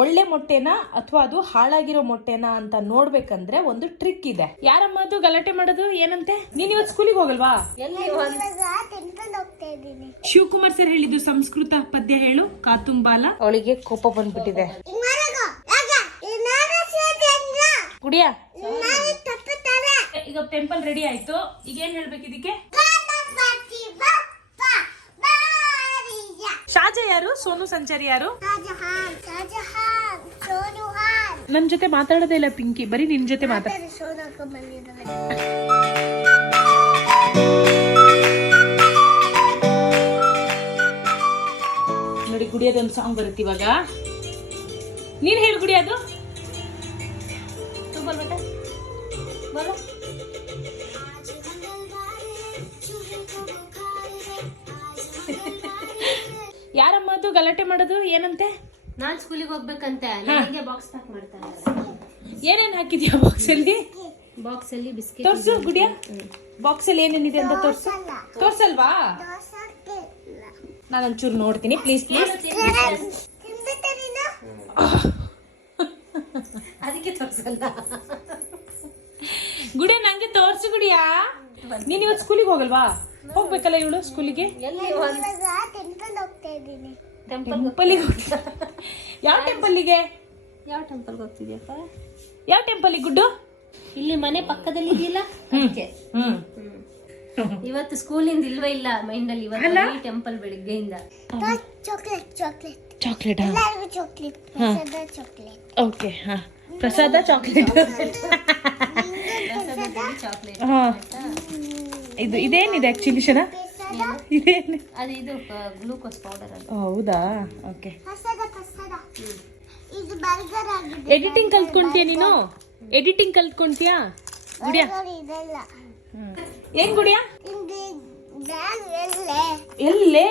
ಒಳ್ಳೆ ಮೊಟ್ಟೆನಾ ಅಥವಾ ಅದು ಹಾಳಾಗಿರೋ ಮೊಟ್ಟೆನಾ ಅಂತ ನೋಡ್ಬೇಕಂದ್ರೆ ಒಂದು ಟ್ರಿಕ್ ಇದೆ. ಯಾರಮ್ಮ ಅದು ಗಲಾಟೆ ಮಾಡೋದು? ಏನಂತೆ? ನೀನ್ ಇವತ್ತು ಸ್ಕೂಲಿಗೆ ಹೋಗಲ್ವಾ? ಶಿವಕುಮಾರ್ ಸರ್ ಹೇಳಿದ್ದು ಸಂಸ್ಕೃತ ಪದ್ಯ ಹೇಳು. ಕಾತುಂಬಾಲ. ಅವಳಿಗೆ ಕೋಪ ಬಂದ್ಬಿಟ್ಟಿದೆ. ಕುಡಿಯಾ, ಈಗ ಟೆಂಪಲ್ ರೆಡಿ ಆಯ್ತು. ಈಗ ಏನ್ ಹೇಳ್ಬೇಕು ಇದಕ್ಕೆ? ಶಾಜಾ ಯಾರು? ಸೋನು ಸಂಚಾರಿ ಯಾರು? ನನ್ ಜೊತೆ ಮಾತಾಡೋದೇ ಇಲ್ಲ ಪಿಂಕಿ, ಬರೀ ನಿನ್ ಜೊತೆ ಮಾತಾಡ. ನೋಡಿ ಗುಡಿಯೋದೊಂದು ಸಾಂಗ್ ಬರುತ್ತೆ ಇವಾಗ. ನೀನ್ ಹೇಳಿ ಗುಡಿಯೋದು. ಯಾರಮ್ಮ ಅದು ಗಲಾಟೆ ಮಾಡೋದು? ಏನಂತೆ? ನಾನ್ ಸ್ಕೂಲಿಗೆ ಹೋಗ್ಬೇಕಂತೆ. ನನಗೆ ಬಾಕ್ಸ್ ಪ್ಯಾಕ್ ಮಾಡ್ತಾರೆ. ಏನೇನ್ ಹಾಕಿದ್ಯಾ ಬಾಕ್ಸ್ ಅಲ್ಲಿ? ಬಾಕ್ಸ್ ಅಲ್ಲಿ ಬಿಸ್ಕೆಟ್ ತೋರ್ಸು ಗುಡಿಯಾ. ಬಾಕ್ಸ್ ಅಲ್ಲಿ ಏನೇನಿದೆ ಅಂತ ತೋರ್ಸು. ತೋರ್ಸಲ್ವಾ? ನಾನೊಂಚೂರು ನೋಡ್ತೀನಿ ಪ್ಲೀಸ್ ಪ್ಲೀಸ್. ಅದಕ್ಕೆ ತೋರ್ಸಲ್ಲ ಗುಡಿಯ, ನಂಗೆ ತೋರ್ಸು ಗುಡಿಯಾ. ನೀನ್ ಇವತ್ತು ಸ್ಕೂಲಿಗೆ ಹೋಗಲ್ವಾ? ಹೋಗ್ಬೇಕಲ್ಲ ಇವಳು ಸ್ಕೂಲಿಗೆ. ಟೆಂಪಲ್ಗೆ. ಯಾವ ಟೆಂಪಲ್ಗೆ? ಯಾವ ಟೆಂಪಲ್ಗೆ ಹೋಗ್ತಿದ್ಯಪ್ಪ? ಯಾವ ಟೆಂಪಲ್ಗೆ ಗುಡ್ಡು? ಇಲ್ಲಿ ಮನೆ ಪಕ್ಕದಲ್ಲಿ ಇದೆಯಲ್ಲ ಅದಕ್ಕೆ. ಇವತ್ತು ಸ್ಕೂಲಿಂದ ಇಲ್ವೇ ಇಲ್ಲ ಮೈಂಡ್ ಅಲ್ಲಿ. ಇವತ್ತು ಟೆಂಪಲ್ ಬೆಳಿಗ್ಗೆಯಿಂದ. ಚಾಕ್ಲೇಟ್. ಓಕೆ, ಹಾ, ಪ್ರಸಾದ ಚಾಕ್ಲೇಟ್. ಇದು ಇದೇನಿದೆ ಆಕ್ಚುಲಿ ಶನ? ಇದೇನು? ಅದು ಇದು ಗ್ಲೂಕೋಸ್ ಪೌಡರ್. ಹೌದಾ? ಓಕೆ. ಎಡಿಟಿಂಗ್ ಕಲ್ತ್ಕೊಂತೀಯ ನೀನು? ಎಡಿಟಿಂಗ್ ಕಲ್ತ್ಕೊಂತೀಯಾ ಗುಡಿಯಾ? ಏನ್ ಗುಡಿಯಾ? ಎಲ್ಲೇ?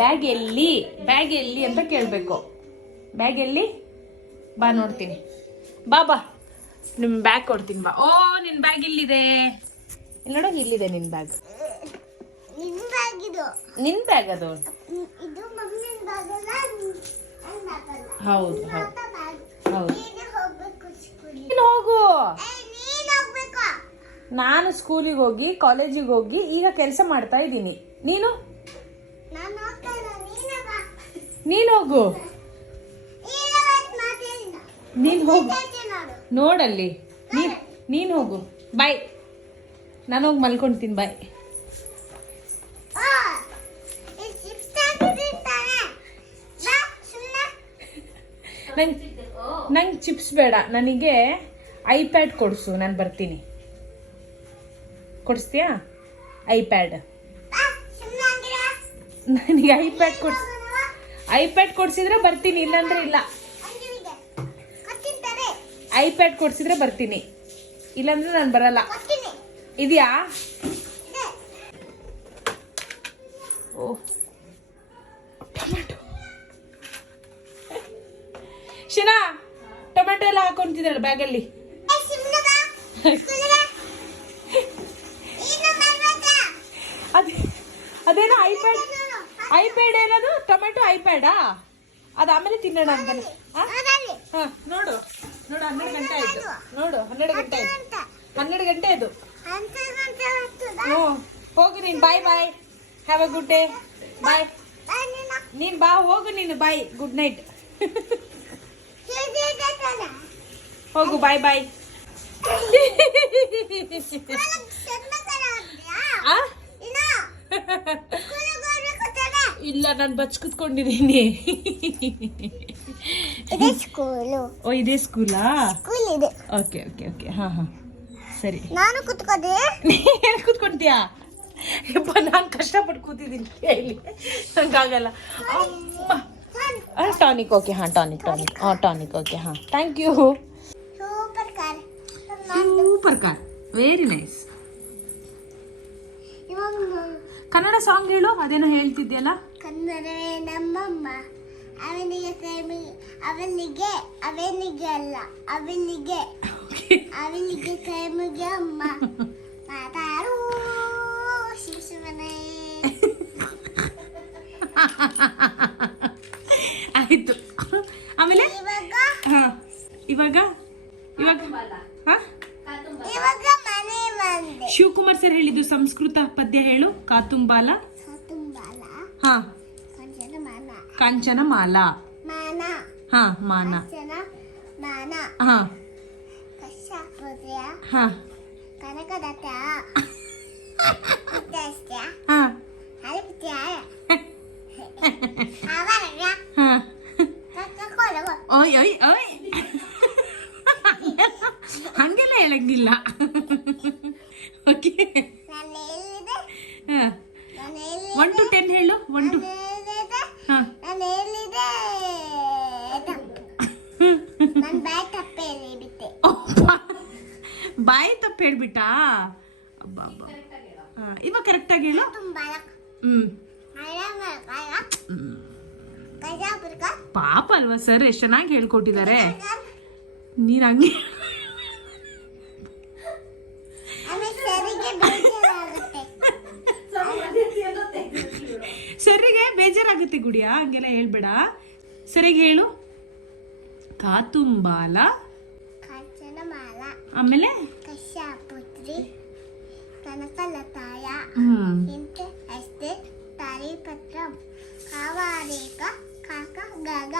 ಬ್ಯಾಗ್ ಎಲ್ಲಿ? ಬ್ಯಾಗ್ ಎಲ್ಲಿ ಅಂತ ಕೇಳ್ಬೇಕು. ಬ್ಯಾಗ್ ಎಲ್ಲಿ? ಬಾ ನೋಡ್ತೀನಿ. ಬಾ ಬಾ, ನಿಮ್ ಬ್ಯಾಗ್ ಕೊಡ್ತೀನಿ ಬಾ. ಓ, ನಿನ್ ಬ್ಯಾಗ್ ಇಲ್ಲಿದೆ. ಇಲ್ಲಿ ನೋಡೋ, ಇಲ್ಲಿದೆ ನಿನ್ ಬ್ಯಾಗ್. ನಿನ್ ಬ್ಯಾಗ್ ಅದು. ಹೌದು ಹೌದು ಹೌದು. ನೀನು ಹೋಗು. ನಾನು ಸ್ಕೂಲಿಗೆ ಹೋಗಿ ಕಾಲೇಜಿಗೆ ಹೋಗಿ ಈಗ ಕೆಲಸ ಮಾಡ್ತಾ ಇದ್ದೀನಿ. ನೀನು ಹೋಗು. ನೀನ್ ಹೋಗು ನೋಡಲ್ಲಿ. ನೀನ್ ಹೋಗು. ಬಾಯ್. ನಾನು ಹೋಗಿ ಮಲ್ಕೊಂತೀನಿ. ಬಾಯ್. ನಂಗೆ ಚಿಪ್ಸ್ ಬೇಡ, ನನಗೆ ಐಪ್ಯಾಡ್ ಕೊಡಿಸು, ನಾನು ಬರ್ತೀನಿ. ಕೊಡಿಸ್ತೀಯಾ ಐಪ್ಯಾಡ್? ನನಗೆ ಐಪ್ಯಾಡ್ ಕೊಡಿಸಿದ್ರೆ ಬರ್ತೀನಿ, ಇಲ್ಲಾಂದ್ರೆ ಇಲ್ಲ. ಐಪ್ಯಾಡ್ ಕೊಡಿಸಿದ್ರೆ ಬರ್ತೀನಿ, ಇಲ್ಲಾಂದ್ರೆ ನಾನು ಬರಲ್ಲ. ಇದೆಯಾ? ಓ, ಟೊಮೆಟೊ. ಶಿನಾ, ಟೊಮೆಟೊ ಎಲ್ಲ ಹಾಕೊಂತಿದ್ದಾಳೆ ಬ್ಯಾಗಲ್ಲಿ. ಅದೇನೋ ಐಪ್ಯಾಡ್ ಏನದು? ಟೊಮೆಟೊ ಐಪ್ಯಾಡಾ? ಅದು ಆಮೇಲೆ ತಿನ್ನೋಣ ಅಂತಾನೆ. ನೋಡು 12 ಗಂಟೆ ಆಯ್ತು. ನೋಡು 12 ಗಂಟೆ ಆಯ್ತು. 12 ಗಂಟೆ ಅದು. ಹೋಗು ನೀನು. Bye bye. Have a good day. Bye. ನೀನ್ ಬಾ, ಹೋಗು ನೀನು. Bye, good night. ಹೋಗು, ಬಾಯ್ ಬಾಯ್. ಇಲ್ಲ, ನಾನು ಬಚ್ಕುತ್ಕೊಂಡಿದ್ದೀನಿ. ಓ, ಇದೇ ಸ್ಕೂಲಾ? Okay okay okay. ಹಾ ಹಾ, ಸರಿ. ನಾನು ಕೂತ್ಕೊಂತೀಯಾ? ಯಪ್ಪ, ನಾನು ಕಷ್ಟಪಟ್ಟು ಕೂತಿದ್ದೀನಿ. ಹೇಳಿ, ನಂಗಾಗಲ್ಲ. ಟಾನಿಕ್. ಓಕೆ, ಹಾಂ, ಟಾನಿಕ್. ಟಾನಿಕ್. ಓಕೆ, ಹಾಂ, thank you. Super car, very nice. Kannada song ಹೇಳು. ಅದೇನೋ ಹೇಳ್ತಿದ್ಯಲ್ಲ. ಕನ್ನಡವೇ ನಮ್ಮಮ್ಮ, ಅವನಿಗೆ ಕೈಮಿಗೆ ಅಮ್ಮ. ಮಾತಾಡು ಶಿಶುವನೇ. ಆಯ್ತು. ಆಮೇಲೆ ಇವಾಗ ಹಾ ಇವಾಗ ಇವಾಗ ಹಾ ಇವಾಗ ಮನೆ ಬಂದೆ. ಶಿವಕುಮಾರ್ ಸರ್ ಹೇಳಿದ್ದು ಸಂಸ್ಕೃತ ಪದ್ಯ ಹೇಳು. ಕಾತುಂಬಾಲ ಕಾತುಂಬಾಲ ಹಾ ಕಂಚನ ಮಾನ ಕಾಂಚನ ಮಾಲ ಮಾನ ಹಾ ಮಾನ ಕಂಚನ ಮಾನ ಹಾ ಕಶ್ಯಪುತ್ರ್ಯ ಹಾ ಕನಕದತ್ತ ಉತ್ತಸ್ಯ ಹಾ ಹರಿಪುತ್ರ್ಯ ಅವರಗ ಹಾ ಕಕ್ಕಕೊಳವ ಓಯ್ ಓಯ್ ಓಯ್ ಹಂಗೆಲ್ಲ ಹೇಳಂಗಿಲ್ಲ. ಓಕೆ ನಾನು ಎಲ್ಲಿದೆ ಹಾ ನಾನು ಎಲ್ಲಿ 1 to 10 ಹೇಳು. 1 to ಹಾ ನಾನು ಎಲ್ಲಿದೆ ನಾನು ಬ್ಯಾಗ್ ತಪ್ಪೇ ಬಿಟ್ಟೆ. ಬಾಯಿ ತಪ್ಪು ಹೇಳ್ಬಿಟ್ಟಾ. ಅಬ್ಬಾ ಅಬ್ಬಾ. ಹಾ ಇವಾಗ ಕರೆಕ್ಟಾಗಿ ಹೇಳು. ಕಾತುಂಬಾಲ ಹ್ಮ್ ಕಜಾಪುರ್ಕ ಪಾಪ ಅಲ್ವಾ ಸರ್, ಎಷ್ಟು ಚೆನ್ನಾಗಿ ಹೇಳ್ಕೊಟ್ಟಿದ್ದಾರೆ. ನೀನ್ ಹಂಗೆ ಆಮೇಲೆ ಸರಿಗೆ ಬೇಜಾರಾಗುತ್ತೆ. ಸರಿಗೆ ಬೇಜಾರಾಗುತ್ತೆ ಗುಡಿಯಾ, ಹಂಗೆಲ್ಲ ಹೇಳ್ಬೇಡ. ಸರಿಗೆ ಹೇಳು. ಕಾತುಂಬಾಲ ಕಾಂಚನ ಮಾಲ ಆಮೇಲೆ ಕಶ್ಯಪುತ್ರಿ ಕನಕಲತಾಯ ಇಂತ ಅಷ್ಟೇ ತಾರೀಪತ್ರಂ ಕಾವಾರೇಕ ಕಾಕ ಗಗ.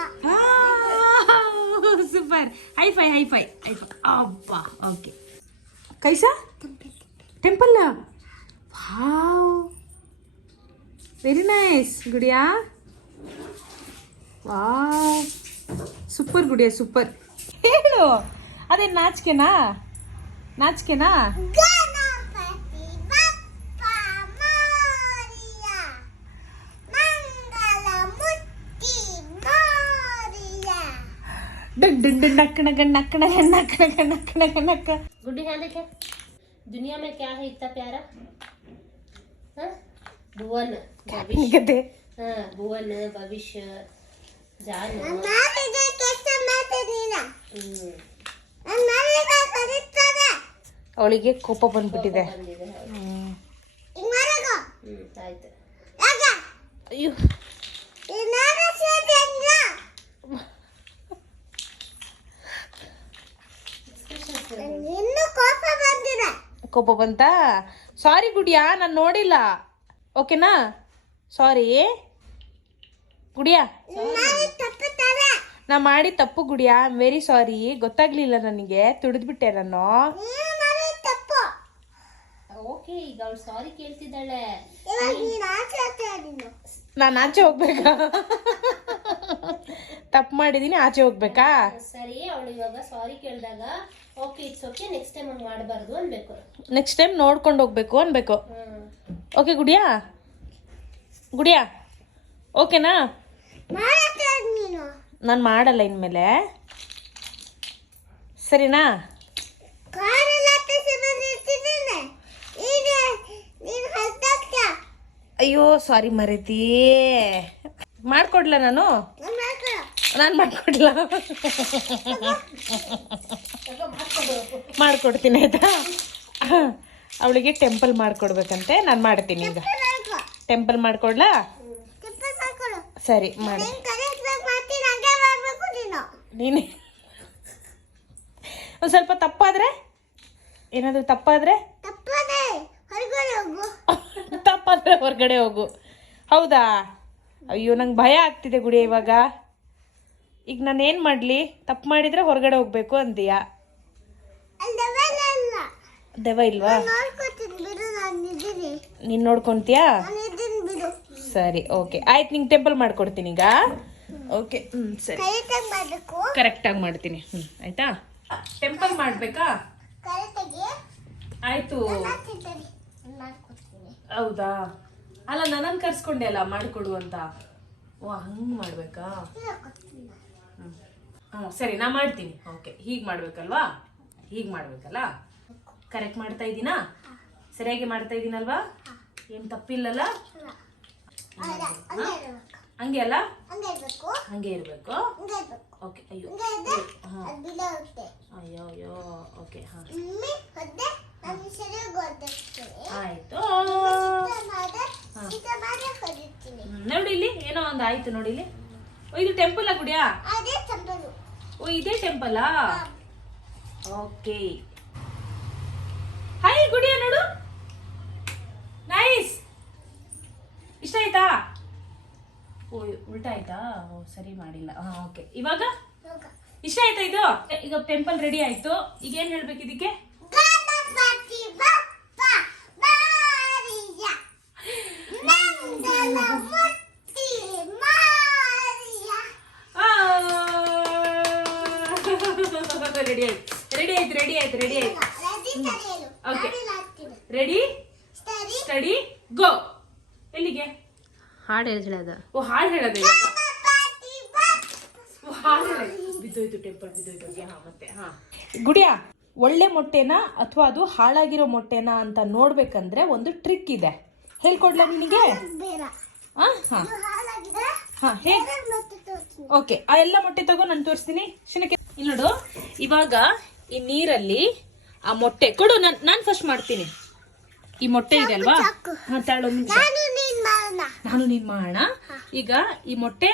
ಸೂಪರ್. Hi fi. ಅಬ್ಬಾ ಓಕೆ. ಕೈಸಾ temple. Wow very nice Gudiya. Wow super Gudiya super. ಹೇಳು. ಅದೇ ನಾಚಿಕೆನಾ ಗಣಪತಿ ಬಪ್ಪ ಮೋರಿಯ ಮಂಗಲ ಮುತ್ತಿ ಮೋರಿಯ. ನಕ್ಕ. गुड्डी हाँ देखे दुनिया में क्या है इतना प्यारा. हाँ भुवन भविष्य. हाँ भुवन भविष्य जान. ಮಾತಿಗೆ ಕೆಟ್ಟ ಮಾತಾಡಿಲ್ಲ. ನನಗೆ ಕರೀತಾರೆ. ಅವಳಿಗೆ ಕೋಪ ಬಂದ್ಬಿಟ್ಟಿದೆ. ಈಗ ಮಾಡಗೋ. ಆಯ್ತು. ಯಾಕ ಅಯ್ಯೋ ಏನಾರ ಸೇರಿಲ್ಲ. ಇನ್ನು ಕೋಪ ಬಂದಿದೆ. ಕೋಪ ಬಂತಾ? ಸಾರಿ ಗುಡಿಯಾ, ನಾನು ನೋಡಿಲ್ಲ. ಓಕೆನಾ? ಸಾರಿ ಗುಡಿಯಾ, ನಾನು ತಪ್ಪುತ್ತಾರೆ. ನಾ ಮಾಡಿ ತಪ್ಪು Gudiya. I am very sorry. ಗೊತ್ತಾಗ್ಲಿಲ್ಲ ನನಗೆ, ತುಳಿದ್ಬಿಟ್ಟೆ ನಾನು. ನೀನು ಮಾಡಿದ ತಪ್ಪು. ಓಕೆ ಈಗ ಅವಳು ಸಾರಿ ಕೇಳ್ತಿದ್ದಾಳೆ. ಇವಾಗ ನೀನು ಆಚೆ ಆಗ್ತಾ ನೀನು. ನಾನು ಆಚೆ ಹೋಗ್ಬೇಕಾ? ತಪ್ಪು ಮಾಡಿದೀನಿ, ಆಚೆ ಹೋಗ್ಬೇಕಾ? ಸರಿ ಅವಳು ಇವಾಗ ಸಾರಿ ಕೇಳಿದಾಗ okay it's okay next time ಹಂಗೆ ಮಾಡಬಾರ್ದು ಅನ್ಬೇಕು. ನೆಕ್ಸ್ಟ್ ಟೈಮ್ ನೋಡ್ಕೊಂಡು ಹೋಗ್ಬೇಕು ಅನ್ಬೇಕು. ಓಕೆ ಗುಡಿಯಾ ಓಕೆನಾ? ಮಾಡಕ್ಕೆ ನೀನು. ನಾನು ಮಾಡಲ್ಲ ಇನ್ಮೇಲೆ, ಸರಿನಾ? ಕಾರೆಲ್ಲ ತಸಿ ಬಂದಿರ್ತಿದ್ದೇನೆ. ಈಗ ನೀನು ಹತ್ತಾಗ್ತ. ಅಯ್ಯೋ ಸಾರಿ ಮರೀತಿ. ಮಾಡ್ಕೊಡ್ಲ ನಾನು ಮಾಡ್ಕೊಡ್ಲ ಮಾಡ್ಕೊಡ್ತೀನಿ ಆಯ್ತಾ. ಅವಳಿಗೆ ಟೆಂಪಲ್ ಮಾಡ್ಕೊಡ್ಬೇಕಂತೆ, ನಾನು ಮಾಡ್ತೀನಿ. ಈಗ ಟೆಂಪಲ್ ಮಾಡ್ಕೊಡ್ಲಾ? ಸರಿ ಮಾಡಿ. ನೀನೆ ಒಂದು ಸ್ವಲ್ಪ ತಪ್ಪಾದ್ರೆ, ಏನಾದರೂ ತಪ್ಪಾದ್ರೆ ಹೊರಗಡೆ ಹೋಗು. ಹೌದಾ? ಅಯ್ಯೋ ನಂಗೆ ಭಯ ಆಗ್ತಿದೆ ಗುಡಿ ಇವಾಗ. ಈಗ ನಾನು ಏನು ಮಾಡಲಿ? ತಪ್ಪು ಮಾಡಿದರೆ ಹೊರಗಡೆ ಹೋಗ್ಬೇಕು ಅಂತೀಯಾ? ದೆವ್ವ ಇಲ್ವಾ? ನೀನು ನೋಡ್ಕೊಂತೀಯಾ? ಸರಿ ಓಕೆ ಆಯ್ತು, ನಿಂಗೆ ಟೆಂಪಲ್ ಮಾಡ್ಕೊಡ್ತೀನಿ ಈಗ. ಓಕೆ ಸರಿ ಕರೆಕ್ಟಾಗಿ ಮಾಡ್ತೀನಿ. ಆಯ್ತಾ? ಟೆಂಪಲ್ ಮಾಡಬೇಕಾ? ಆಯ್ತು. ಹೌದಾ? ಅಲ್ಲ ನನ್ನನ್ನು ಕರ್ಸ್ಕೊಂಡೆ ಅಲ್ಲ ಮಾಡಿಕೊಡು ಅಂತ. ಓ ಹಂಗೆ ಮಾಡಬೇಕಾ? ಸರಿ ನಾ ಮಾಡ್ತೀನಿ. ಓಕೆ ಹೀಗೆ ಮಾಡಬೇಕಲ್ವಾ? ಹೀಗೆ ಮಾಡಬೇಕಲ್ಲ? ಕರೆಕ್ಟ್ ಮಾಡ್ತಾ ಇದ್ದೀನಾ? ಸರಿಯಾಗಿ ಮಾಡ್ತಾ ಇದ್ದೀನಲ್ವಾ? ಏನು ತಪ್ಪಿಲ್ಲಲ್ಲ? ಹಂಗೆ ಅಲ್ಲ? ಹಂಗೆ ಇರಬೇಕು. ಓಕೆ ಅಯ್ಯೋ ಅಯ್ಯೋ ಅಯ್ಯೋ ಓಕೆ ಹಾಂ ಆಯ್ತು. ನೋಡಿ ಇಲ್ಲಿ ಏನೋ ಒಂದು ಆಯ್ತು ನೋಡಿ ಇಲ್ಲಿ. ಓ ಇದು ಟೆಂಪಲ್ ಗುಡಿಯಾ? ಅದೇ ಚಂಪಲು. ಓ ಇದೇ ಟೆಂಪಲಾ? ಓಕೆ. ಹಾಯ್ ಗುಡಿಯಾ ನೋಡು. ನೈಸ್. ಇಷ್ಟ ಆಯ್ತಾ? ಓ ಉಲ್ಟಾ ಆಯ್ತಾ? ಓ ಸರಿ ಮಾಡಿಲ್ಲ. ಓಕೆ. ಇವಾಗ ಇಷ್ಟ ಆಯ್ತಾ ಇದು? ಈಗ ಟೆಂಪಲ್ ರೆಡಿ ಆಯ್ತು. ಈಗ ಏನ್ ಹೇಳ್ಬೇಕು ಇದಕ್ಕೆ? ಗಣಪತಿ ಬಪ್ಪ ಮಾರಿಯ ಮಂಗಳಮೂರ್ತಿ ಮಾರಿಯ. ರೆಡಿ ಆಯ್ತು. ರೆಡಿ ಆಯ್ತು. ರೆಡಿ ಆಯ್ತು. ರೆಡಿ ಆಯ್ತು. ರೆಡಿ ತಡೆಯಲು. ಓಕೆ. ಮಾಡ್ತೀನಿ. Ready study. ಸ್ಟಡಿ ಗೋ. ಎಲ್ಲಿಗೆ? ಹಾಡು ಹೇಳ್ದ. ಓ ಹಾಡು ಹೇಳೋದು ಇವಾಗ. ಗಣಪತಿ ಬಪ್ಪ. ಓ, ಹಾಡು ಹೇಳೋದು. ಬಿದ್ದೋಯ್ತು ಟೆಂಪಲ್ ಬಿದ್ದೋಯ್ತು. ಓಕೆ ಹಾ ಮತ್ತೆ ಹಾ. ಗುಡಿಯಾ ಒಳ್ಳೆ ಮೊಟ್ಟೆನಾ ಅಥವಾ ಅದು ಹಾಳಾಗಿರೋ ಮೊಟ್ಟೆನಾ ಅಂತ ನೋಡ್ಬೇಕಂದ್ರೆ ಒಂದು ಟ್ರಿಕ್ ಇದೆ, ಹೇಳ್ಕೊಡ್ಲಾ ನಿನಗೆ? ಬೇಡ. ಹಾ ಹಾ ಇದು ಹಾಳಾಗಿದೆ. ಹಾ ಹೇಗ್? ಮತ್ತೆ ತೋರಿಸ್ತೀನಿ. ಓಕೆ. ಆ ಎಲ್ಲ ಮೊಟ್ಟೆ ತಗೋ, ನಾನು ತೋರಿಸ್ತೀನಿ. ಶನಕ್ಕೆ ಇಲ್ಲಿ ನೋಡು. ಇವಾಗ ಈ ನೀರಲ್ಲಿ ಆ ಮೊಟ್ಟೆ ಕೊಡು. ನಾನು ಫಸ್ಟ್ ಮಾಡ್ತೀನಿ. ಈ ಮೊಟ್ಟೆ ಇದೆ ಅಲ್ವಾ? ಹಾ ತಾಳು. ನಾನು ನೀನ್ ಮಾಡೋಣ. ನಾನು ನೀನ್ ಮಾಡೋಣ. ಈಗ ಈ ಮೊಟ್ಟೆ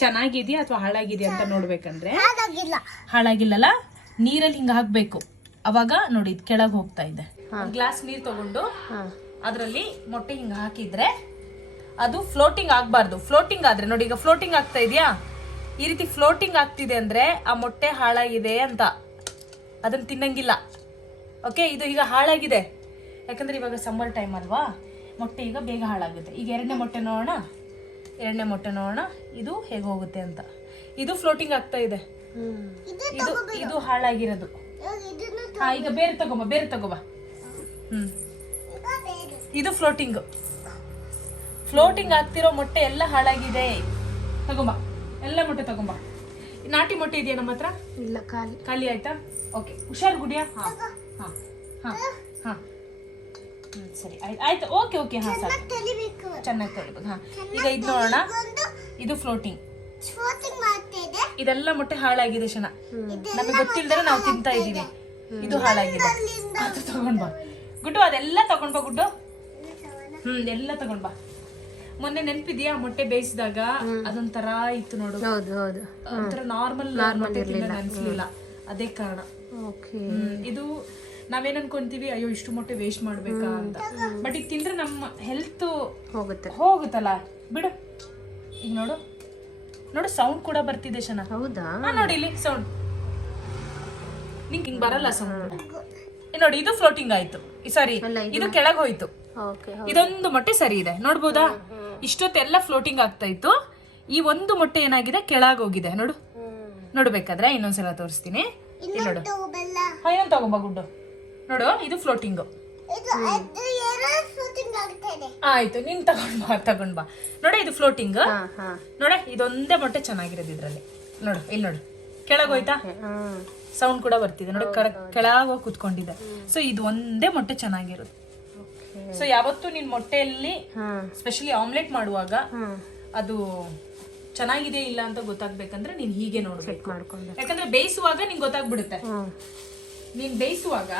ಚೆನ್ನಾಗಿದ್ಯಾ ಅಥವಾ ಹಾಳಾಗಿದ್ಯಾ ಅಂತ ನೋಡ್ಬೇಕಂದ್ರೆ, ಹಾಳಾಗಿಲ್ಲ. ಹಾಳಾಗಿಲ್ಲಲ್ಲ, ನೀರಲ್ಲಿ ಹಿಂಗ ಹಾಕ್ಬೇಕು. ಅವಾಗ ನೋಡಿ ಇದು ಕೆಳಗೆ ಹೋಗ್ತಾ ಇದೆ. ಗ್ಲಾಸ್ ನೀರ್ ತಗೊಂಡು ಅದ್ರಲ್ಲಿ ಮೊಟ್ಟೆ ಹಿಂಗ ಹಾಕಿದ್ರೆ ಅದು ಫ್ಲೋಟಿಂಗ್ ಆಗ್ಬಾರ್ದು. ಫ್ಲೋಟಿಂಗ್ ಆದ್ರೆ ನೋಡಿ, ಈಗ ಫ್ಲೋಟಿಂಗ್ ಆಗ್ತಾ ಇದೆಯಾ? ಈ ರೀತಿ ಫ್ಲೋಟಿಂಗ್ ಆಗ್ತಿದೆ ಅಂದ್ರೆ ಆ ಮೊಟ್ಟೆ ಹಾಳಾಗಿದೆ ಅಂತ, ಅದನ್ನ ತಿನ್ನಂಗಿಲ್ಲ. ಓಕೆ. ಇದು ಈಗ ಹಾಳಾಗಿದೆ ಯಾಕಂದ್ರೆ ಇವಾಗ ಸಮ್ಮರ್ ಟೈಮ್ ಅಲ್ವಾ, ಮೊಟ್ಟೆ ಈಗ ಬೇಗ ಹಾಳಾಗುತ್ತೆ. ಈಗ ಎರಡನೇ ಮೊಟ್ಟೆ ನೋಡೋಣ. ಎರಡನೇ ಮೊಟ್ಟೆ ನೋಡೋಣ ಇದು ಹೇಗೆ ಹೋಗುತ್ತೆ ಅಂತ. ಇದು ಫ್ಲೋಟಿಂಗ್ ಆಗ್ತಾ ಇದೆ. ಇದು ಇದು ಹಾಳಾಗಿರೋದು. ಇದನ್ನು ಹಾ ಈಗ ಬೇರೆ ತಗೋಬಾ. ಬೇರೆ ತಗೋಬಾ. ಇದು ಫ್ಲೋಟಿಂಗ್. ಫ್ಲೋಟಿಂಗ್ ಆಗ್ತಿರೋ ಮೊಟ್ಟೆ ಎಲ್ಲ ಹಾಳಾಗಿದೆ. ತಗೊಂಬಾ ಎಲ್ಲ ಮೊಟ್ಟೆ ತಗೊಂಬಾ. ನಾಟಿ ಮೊಟ್ಟೆ ಇದೆಯಾ ನಮ್ಮ ಹತ್ರ? ಇಲ್ಲ, ಖಾಲಿ. ಖಾಲಿ ಆಯ್ತಾ? ಓಕೆ. ಹುಷಾರ್ ಗುಡಿಯಾ. ಹಾ ಹಾ ಹಾ ಹಾ ಸರಿ ಆಯ್ತು. Okay okay. ಹಾ ಸರಿ, ತೆಲಿಬೇಕು. ಚೆನ್ನಾಗಿ ತೊಳಿಬೇಕು. ಹಾ ಈಗ ಇದು ನೋಡೋಣ. ಇದು ಫ್ಲೋಟಿಂಗ್. ಫ್ಲೋಟಿಂಗ್ ಮಾಡ್ತಾ ಇದೆ. ಇದೆಲ್ಲ ಮೊಟ್ಟೆ ಹಾಳಾಗಿದೆ ಶನ. ನಮಗೆ ಗೊತ್ತಿಲ್ದರೆ ನಾವು ತಿಂತಾ ಇದೀವಿ. ಇದು ಹಾಳಾಗಿದೆ. ಅದು ತಗೊಂಡ್ ಬಾ ಗುಡ್ಡು. ಅದೆಲ್ಲ ತಗೊಂಡ್ ಬಾ ಗುಡ್ಡು. ಎಲ್ಲ ತಗೊಂಡ್ ಬಾ. ಮೊನ್ನೆ ನೆನ್ಪಿದ್ಯಾ ಮೊಟ್ಟೆ ಬೇಯಿಸಿದಾಗ ಅದೊಂಥರ ಇತ್ತು ನೋಡು. ಹೌದು ಹೌದು. ಒಂಥರ ನಾರ್ಮಲ್ ಮೊಟ್ಟೆ ತಿನ್ನೋದು ಅನ್ಸ್ಲಿಲ್ಲ. ಅದೇ ಕಾರಣ. ಓಕೆ. ಇದು ನಾವೇನ್ ಅನ್ಕೊಂತೀವಿ, ಅಯ್ಯೋ ಇಷ್ಟು ಮೊಟ್ಟೆ ವೇಸ್ಟ್ ಮಾಡ್ಬೇಕಾ ಅಂತ. ಬಟ್ ಈಗ ತಿಂದ್ರೆ ನಮ್ಮ ಹೆಲ್ತ್ ಹೋಗುತ್ತಲ್ಲ. ಬಿಡು. ಈಗ ನೋಡು ನೋಡು, ಸೌಂಡ್ ಕೂಡ ಬರ್ತಿದೆ ಶನ. ಹೌದಾ? ನೋಡಿ ಇಲ್ಲಿ ಸೌಂಡ್. ನಿಂಗೆ ಹಿಂಗ್ ಬರಲ್ಲ ಸೌಂಡ್. ನೋಡಿ ಇದು ಫ್ಲೋಟಿಂಗ್ ಆಯ್ತು. ಸಾರಿ, ಇದು ಕೆಳಗೆ ಹೋಯ್ತು. ಇದೊಂದು ಮೊಟ್ಟೆ ಸರಿ ಇದೆ, ನೋಡ್ಬೋದಾ? ಇಷ್ಟೊತ್ತೆಲ್ಲ ಫ್ಲೋಟಿಂಗ್ ಆಗ್ತಾ ಇತ್ತು. ಈ ಒಂದು ಮೊಟ್ಟೆ ಏನಾಗಿದೆ, ಕೆಳಗೆ ಹೋಗಿದೆ. ನೋಡು. ನೋಡ್ಬೇಕಾದ್ರೆ ಇನ್ನೊಂದ್ಸಲ ತೋರಿಸ್ತೀನಿ. ಇಲ್ಲಿ ನೋಡು. ಹಾ ಇನ್ನೊಂದು ತಗೊಂಬ ಗುಡ್ಡು. ನೋಡು ಇದು ಫ್ಲೋಟಿಂಗ್. ಆಯ್ತು, ನೀನ್ ತಗೊಂಡ್ ಬಾ. ನೋಡ ಇದು ಫ್ಲೋಟಿಂಗ್. ನೋಡ ಇದೊಂದೇ ಮೊಟ್ಟೆ ಚೆನ್ನಾಗಿರೋದು ಇದ್ರಲ್ಲಿ. ನೋಡು ಇಲ್ಲಿ ನೋಡು, ಕೆಳಗೆ ಹೋಯ್ತಾ? ಸೌಂಡ್ ಕೂಡ ಬರ್ತಿದೆ ನೋಡಿ. ಕೆಳಗೆ ಕುತ್ಕೊಂಡಿದೆ. ಸೊ ಇದು ಒಂದೇ ಮೊಟ್ಟೆ ಚೆನ್ನಾಗಿರೋದು. ಸೊ ಯಾವತ್ತು ನಿನ್ ಮೊಟ್ಟೆಯಲ್ಲಿ ಸ್ಪೆಷಲಿ ಆಮ್ಲೆಟ್ ಮಾಡುವಾಗ ಅದು ಚೆನ್ನಾಗಿದೆ ಇಲ್ಲ ಅಂತ ಗೊತ್ತಾಗ್ಬೇಕಂದ್ರೆ ನೀನ್ ಹೀಗೆ ನೋಡ್ಬೇಕು. ಯಾಕಂದ್ರೆ ಬೇಯಿಸುವಾಗ ನಿಂಗೆ ಗೊತ್ತಾಗ್ಬಿಡುತ್ತೆ. ನೀನ್ ಬೇಯಿಸುವಾಗ